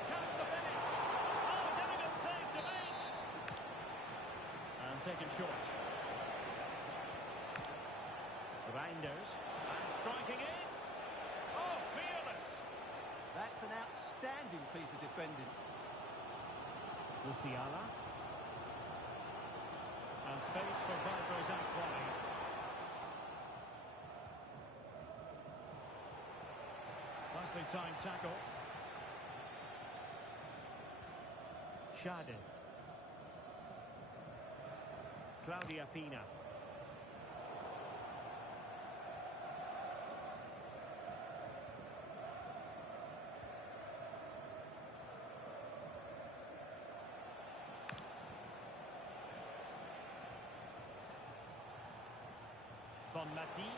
Chance to finish. Oh, difficult save to make. And taken short. Reinders. And striking it. Oh, fearless. That's an outstanding piece of defending. Musiala. And space for Vipers out wide. Nicely timed tackle. Schade. Claudia Pina. Mati.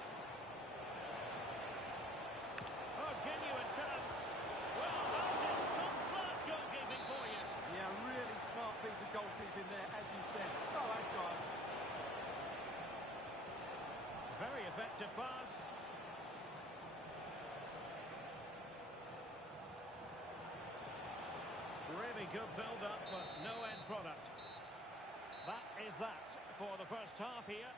Oh, genuine chance. Well, that is top-class goalkeeping for you. Yeah, really smart piece of goalkeeping there, as you said. So agile. Very effective pass. Really good build-up, but no end product. That is that for the first half here.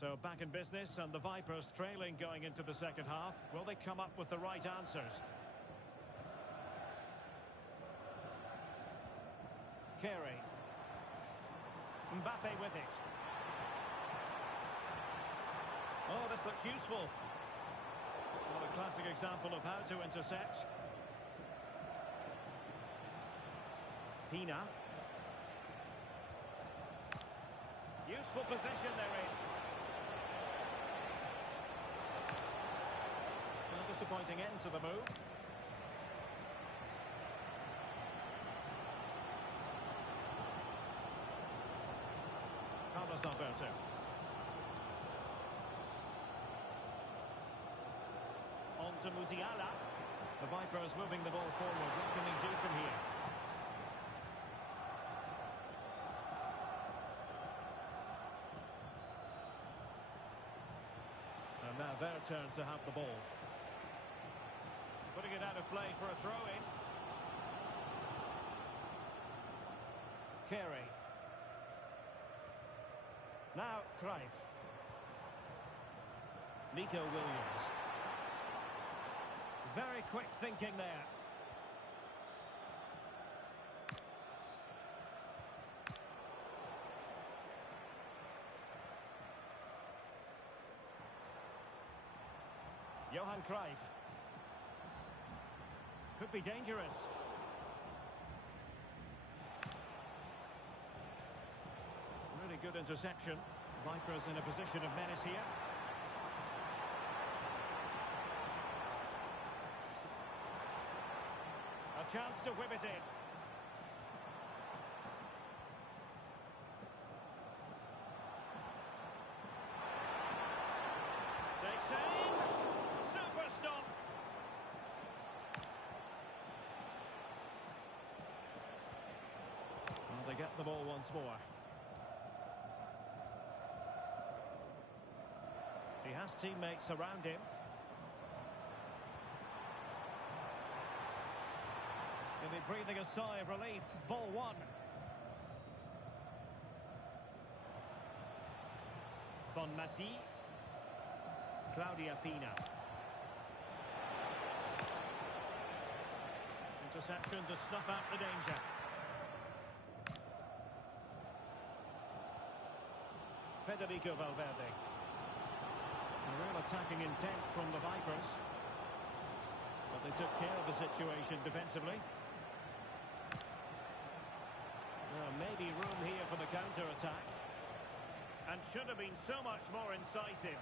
So back in business, and the Vipers trailing going into the second half. Will they come up with the right answers? Carey. Mbappe with it. Oh, this looks useful. Well, a classic example of how to intercept. Pina. Useful position they're in. Disappointing end to the move. Carlos Alberto. On to Musiala. The Vipers moving the ball forward. What can they do from here? And now their turn to have the ball. Putting it out of play for a throw-in. Carey. Now Cruyff. Nico Williams. Very quick thinking there. Johan Cruyff. Could be dangerous. Really good interception. Vipers in a position of menace here. A chance to whip it in. Takes aim. Super stop. Well, they get the ball once more. He has teammates around him. He'll be breathing a sigh of relief. Ball one. Bonmati. Claudia Pina. Interception to snuff out the danger. Federico Valverde. A real attacking intent from the Vipers. But they took care of the situation defensively. Maybe room here for the counter-attack. And should have been so much more incisive.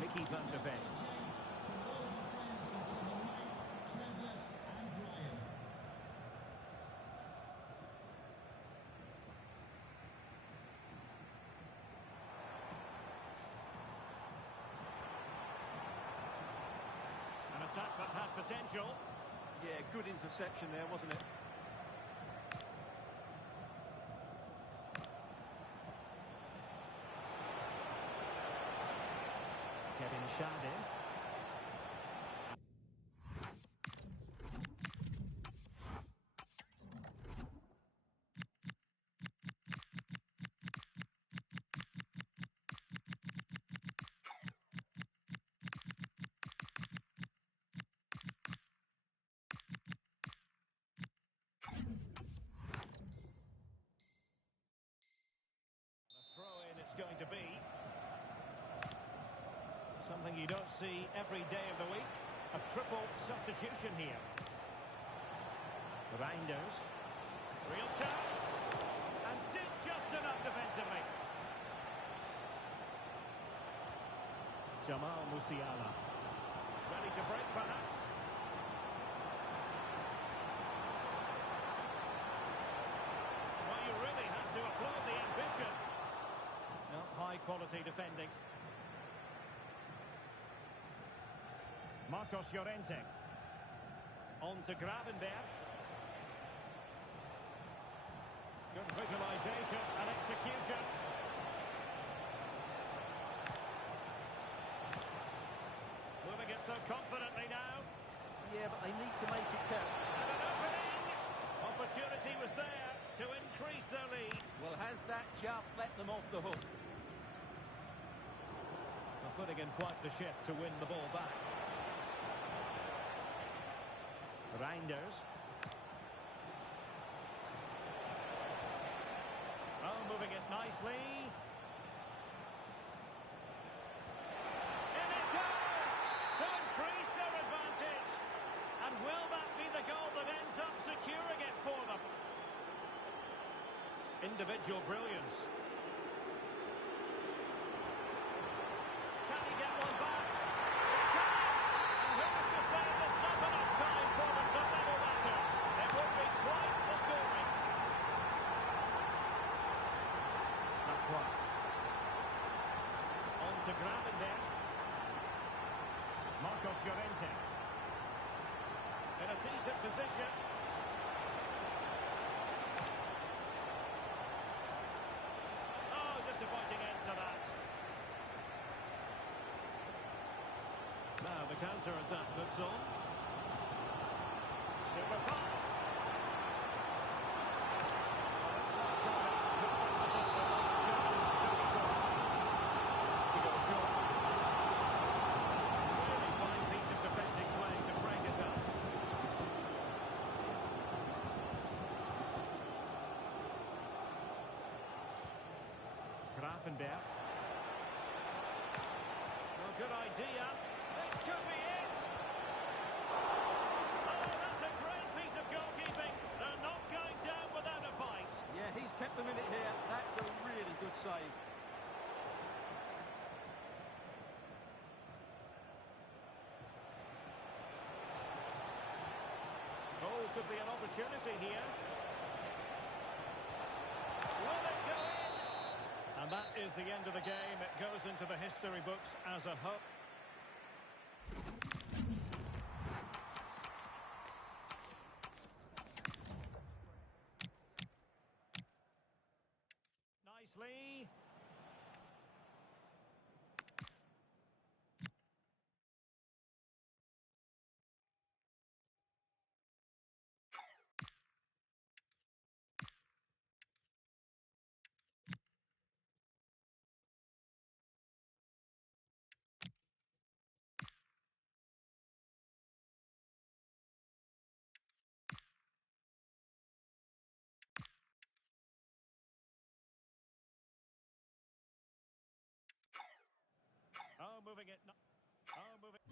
Mickey van der Ven. An attack that had potential. Yeah, good interception there, wasn't it? Kevin Shade. Going to be something you don't see every day of the week. A triple substitution here. Reinders. Real chance. And did just enough defensively. Jamal Musiala. Ready to break perhaps. Well, you really have to applaud the ambition. No, high-quality defending. Marcos Llorente. On to Gravenberg. Good visualization and execution. Moving it so confidently now. Yeah, but they need to make it count. And an opening. Opportunity was there to increase their lead. Well, has that just let them off the hook? Putting in quite the shift to win the ball back. Reinders. Oh, moving it nicely. And it does! To increase their advantage. And will that be the goal that ends up securing it for them? Individual brilliance. On to Gravenberg. Marcos Llorente. In a decent position. Oh, disappointing end to that. Now the counter-attack looks on. Super pass. Gravenberg. Well, good idea. This could be it. Oh, that's a great piece of goalkeeping. They're not going down without a fight. Yeah, he's kept them in it here. That's a really good save. Oh, could be an opportunity here. Will it go in? And that is the end of the game. It goes into the history books as a hope. Nicely. Oh, moving it. Oh, moving.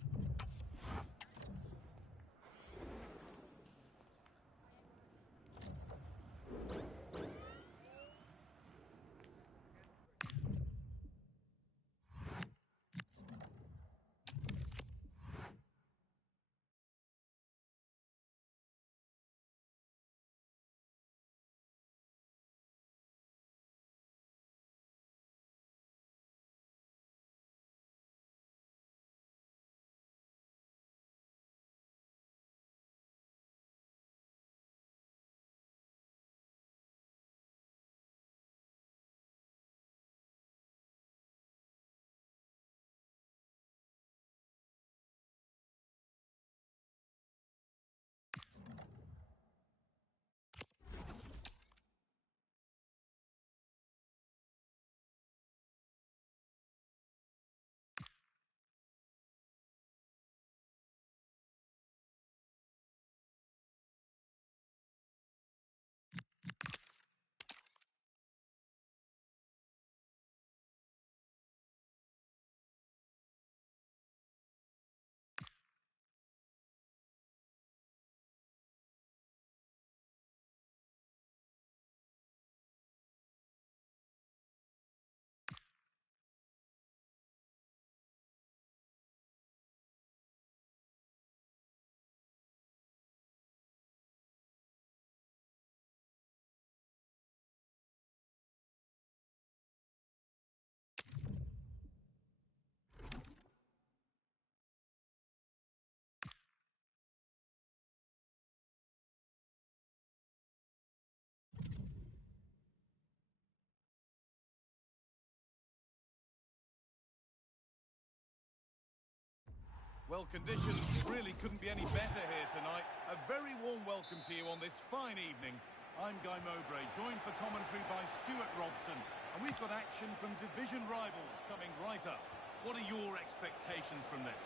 Well, conditions really couldn't be any better here tonight. A very warm welcome to you on this fine evening. I'm Guy Mowbray, joined for commentary by Stuart Robson. And we've got action from division rivals coming right up. What are your expectations from this?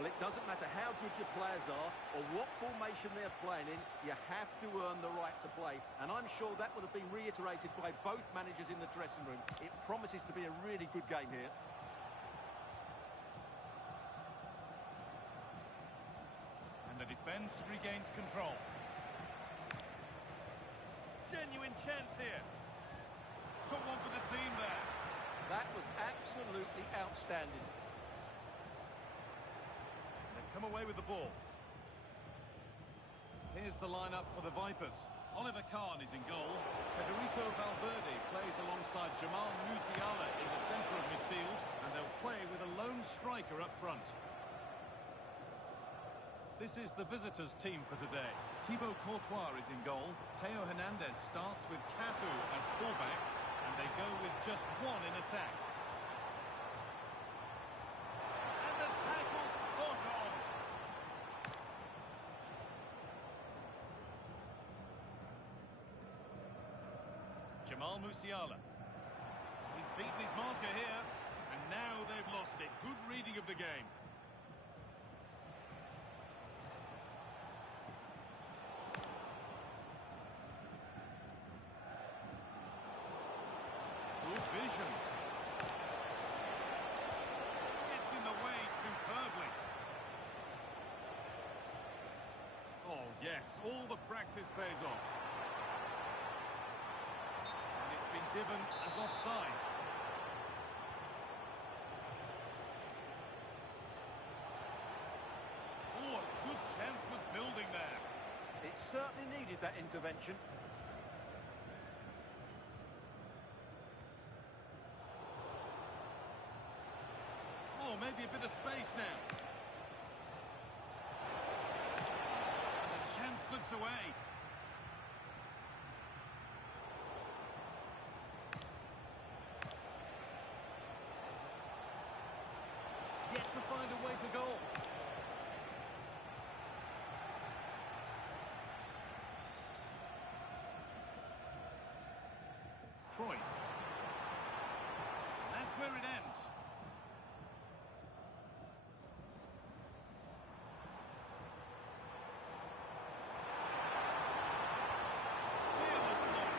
Well, it doesn't matter how good your players are or what formation they're playing in, you have to earn the right to play. And I'm sure that would have been reiterated by both managers in the dressing room. It promises to be a really good game here. And the defence regains control. Genuine chance here. Someone for the team there. That was absolutely outstanding. Come away with the ball. Here's the lineup for the Vipers. Oliver Kahn is in goal. Federico Valverde plays alongside Jamal Musiala in the centre of midfield, and they'll play with a lone striker up front. This is the visitors' team for today. Thibaut Courtois is in goal. Theo Hernandez starts with Cafu as fullbacks, and they go with just one in attack. Jamal Musiala. He's beaten his marker here, and now they've lost it. Good reading of the game. Good vision. Gets in the way superbly. Oh, yes, all the practice pays off. Been given as offside. Oh, a good chance was building there. It certainly needed that intervention. Oh, maybe a bit of space now. And the chance slips away. Yet to find a way to goal. Troy. That's where it ends. Fearless block.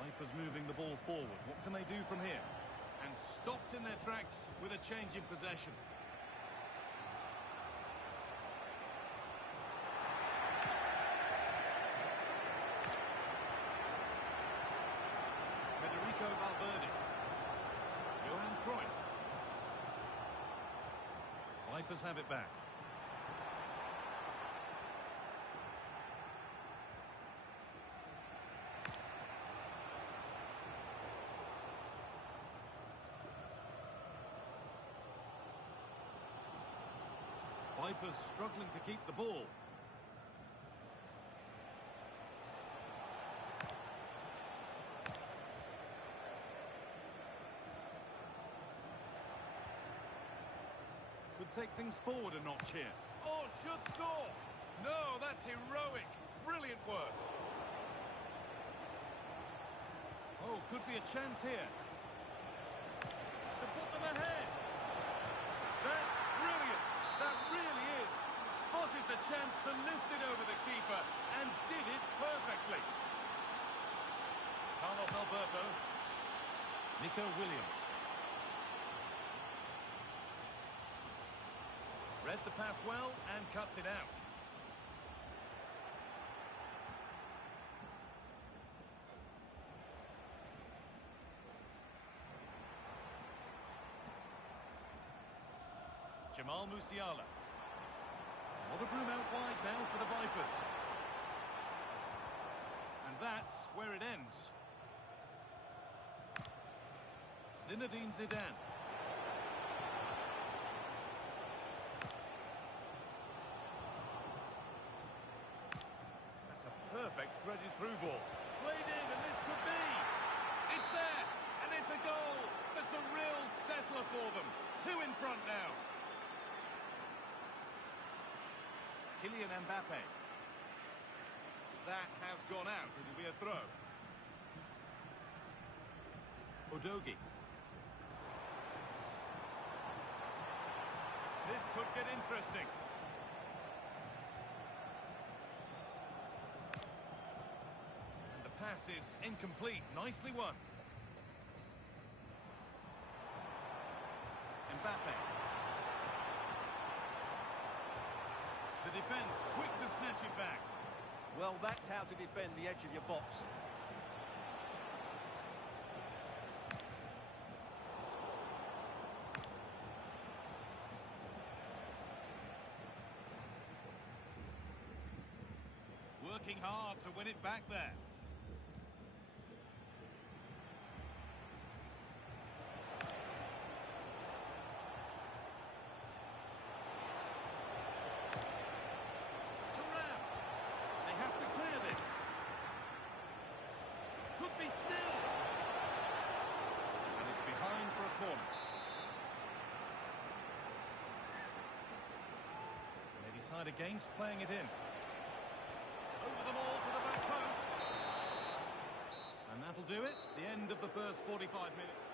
Vipers moving the ball forward. What can they do from here? And stopped in their tracks with a change in possession. Federico Valverde. Johan Cruyff. Vipers have it back. Vipers struggling to keep the ball. Could take things forward a notch here. Oh, should score! No, that's heroic. Brilliant work. Oh, could be a chance here. To put them ahead. That's brilliant. That really is. Spotted the chance to lift it over the keeper and did it perfectly. Carlos Alberto. Nico Williams. Read the pass well and cuts it out. Jamal Musiala. Not a room out wide now for the Vipers. And that's where it ends. Zinedine Zidane. That's a perfect threaded through ball. Played in, and this could be. It's a goal that's a real settler for them. 2 in front now. Kylian Mbappe. That has gone out. It'll be a throw. Udogie. This could get interesting. And the pass is incomplete. Nicely won. Mbappe. The defence quick to snatch it back. Well, that's how to defend the edge of your box. Working hard to win it back there. They have to clear this. Could be still. And it's behind for a corner. They decide against playing it in. Over the ball to the back post. And that'll do it. The end of the first 45 minutes.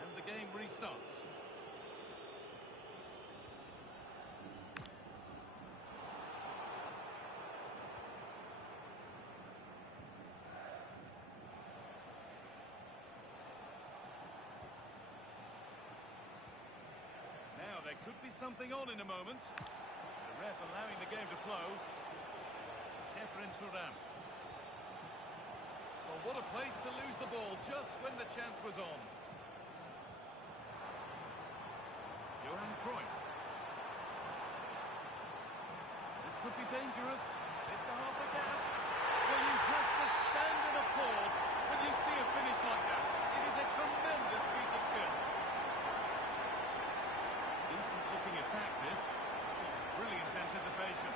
And the game restarts. There could be something on in a moment. The ref allowing the game to flow. Turam. Well, what a place to lose the ball just when the chance was on. Johan Cruyff. This could be dangerous. It's to half a gap. Well, you have to stand and applaud when you see a finish like that. It is a tremendous piece of skill. Decent looking attack, this. Brilliant anticipation.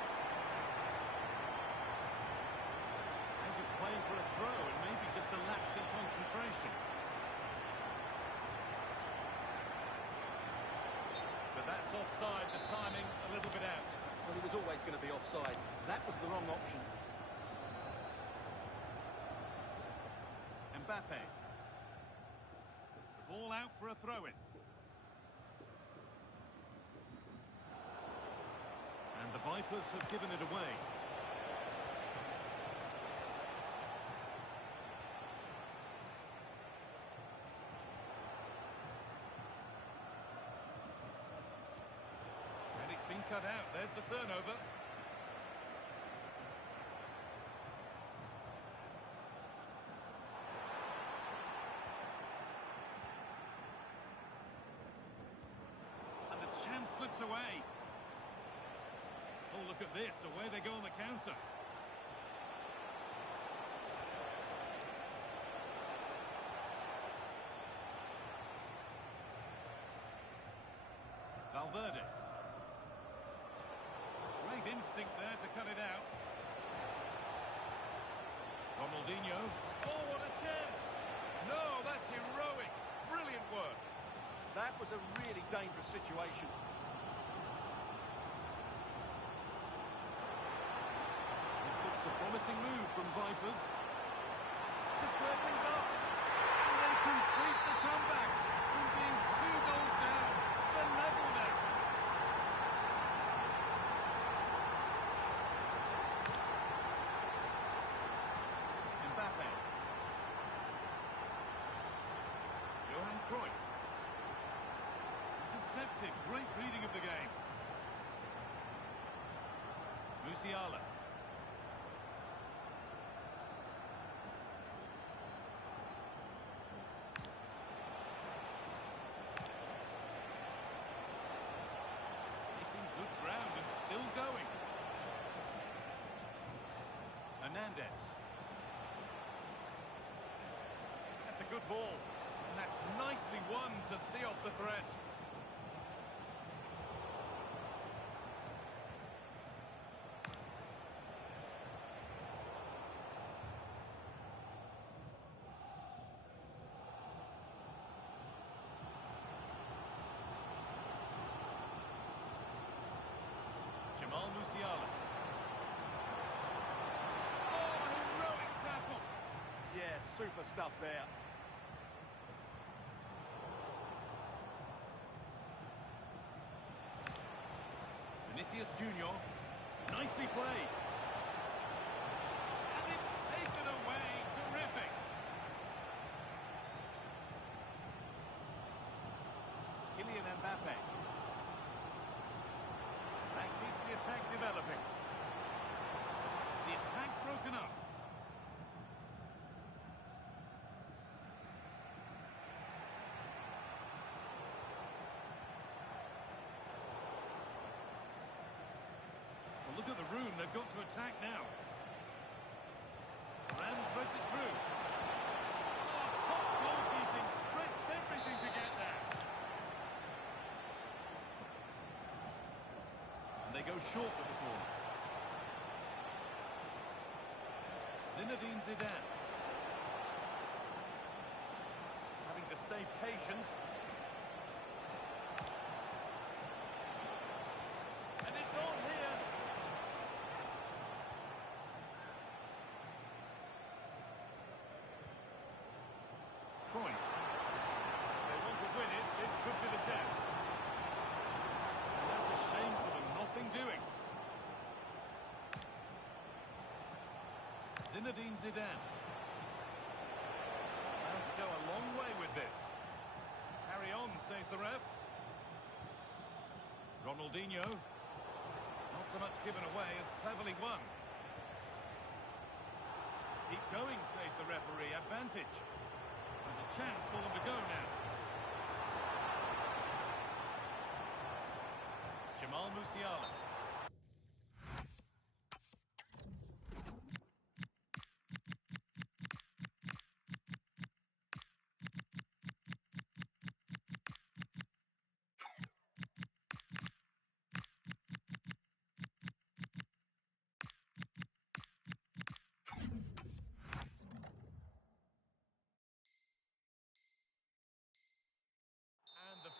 And you're playing for a throw and maybe just a lapse in concentration. But that's offside, the timing a little bit out. Well, he was always going to be offside. That was the wrong option. Mbappe. The ball out for a throw-in. And the Vipers have given it away. And it's been cut out. There's the turnover. And the chance slips away. Oh, look at this. Away they go on the counter. Valverde. Great instinct there to cut it out. Ronaldinho. Oh, what a chance. No, that's heroic. Brilliant work. That was a really dangerous situation. A promising move from Vipers. To square things up. And they complete the comeback from being 2 goals down. They're level now. Mbappe. Johan Cruyff. Intercepted. Great reading of the game. Musiala. Going. Hernandez. That's a good ball. And that's nicely won to see off the threat. super stuff there. Vinicius Junior, nicely played. And it's taken away, terrific. Kylian Mbappe. That keeps the attack developing. The attack broken up. Well, look at the room they've got to attack now. And threads it through. Oh, top goalkeeping, stretched everything to get there. And they go short with the ball. Zinedine Zidane. Having to stay patient. And it's on here. Cruyff. They want to win it. This could be the chance. And that's a shame for them. Nothing doing. Zinedine Zidane. Bound to go a long way with this. Carry on, says the ref. Ronaldinho. Not so much given away as cleverly won. Keep going, says the referee. Advantage. There's a chance for them to go now. Jamal Musiala.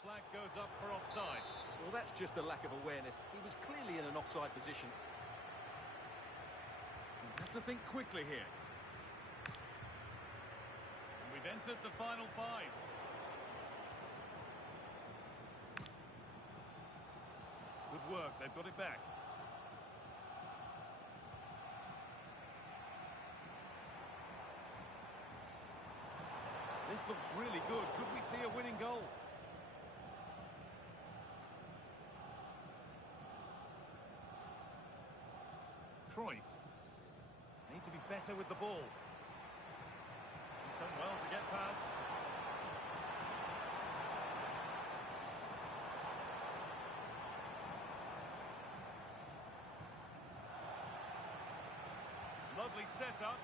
Flag goes up for offside. Well, that's just a lack of awareness. He was clearly in an offside position. You have to think quickly here. And we've entered the final 5. Good work, they've got it back. This looks really good. Could we see a winning goal? Cruyff. Need to be better with the ball. He's done well to get past. Lovely setup.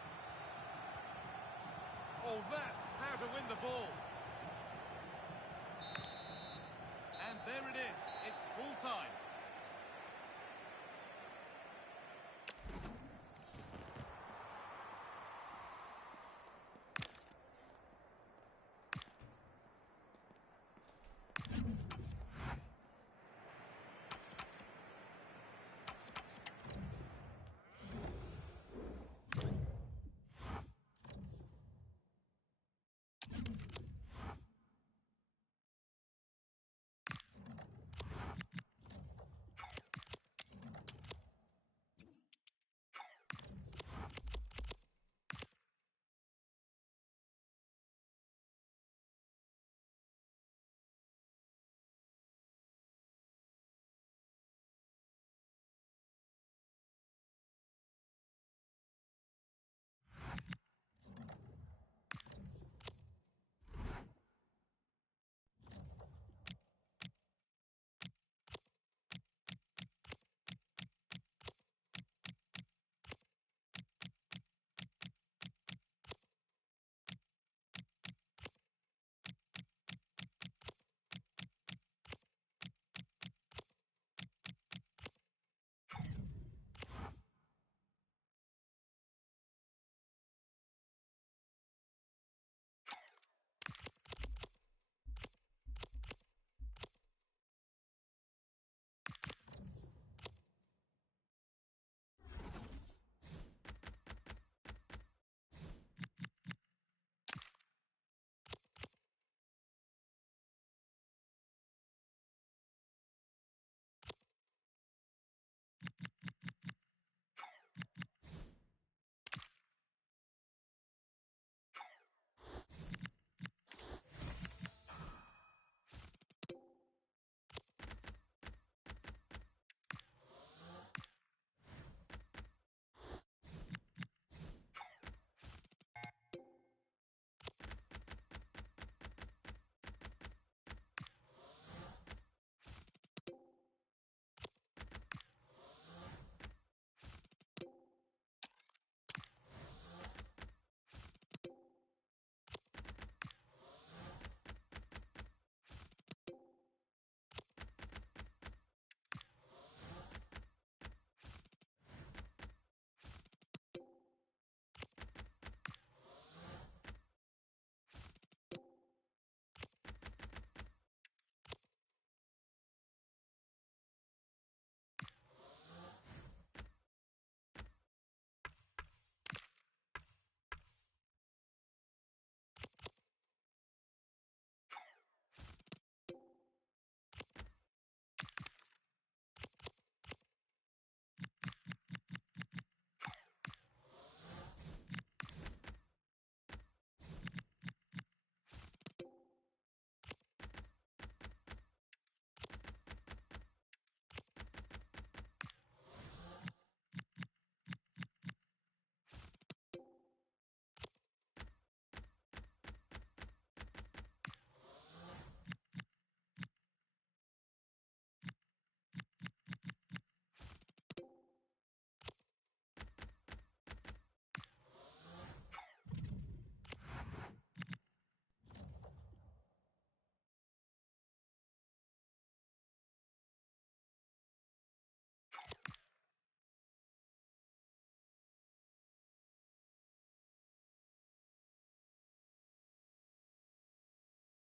Oh, that's how to win the ball.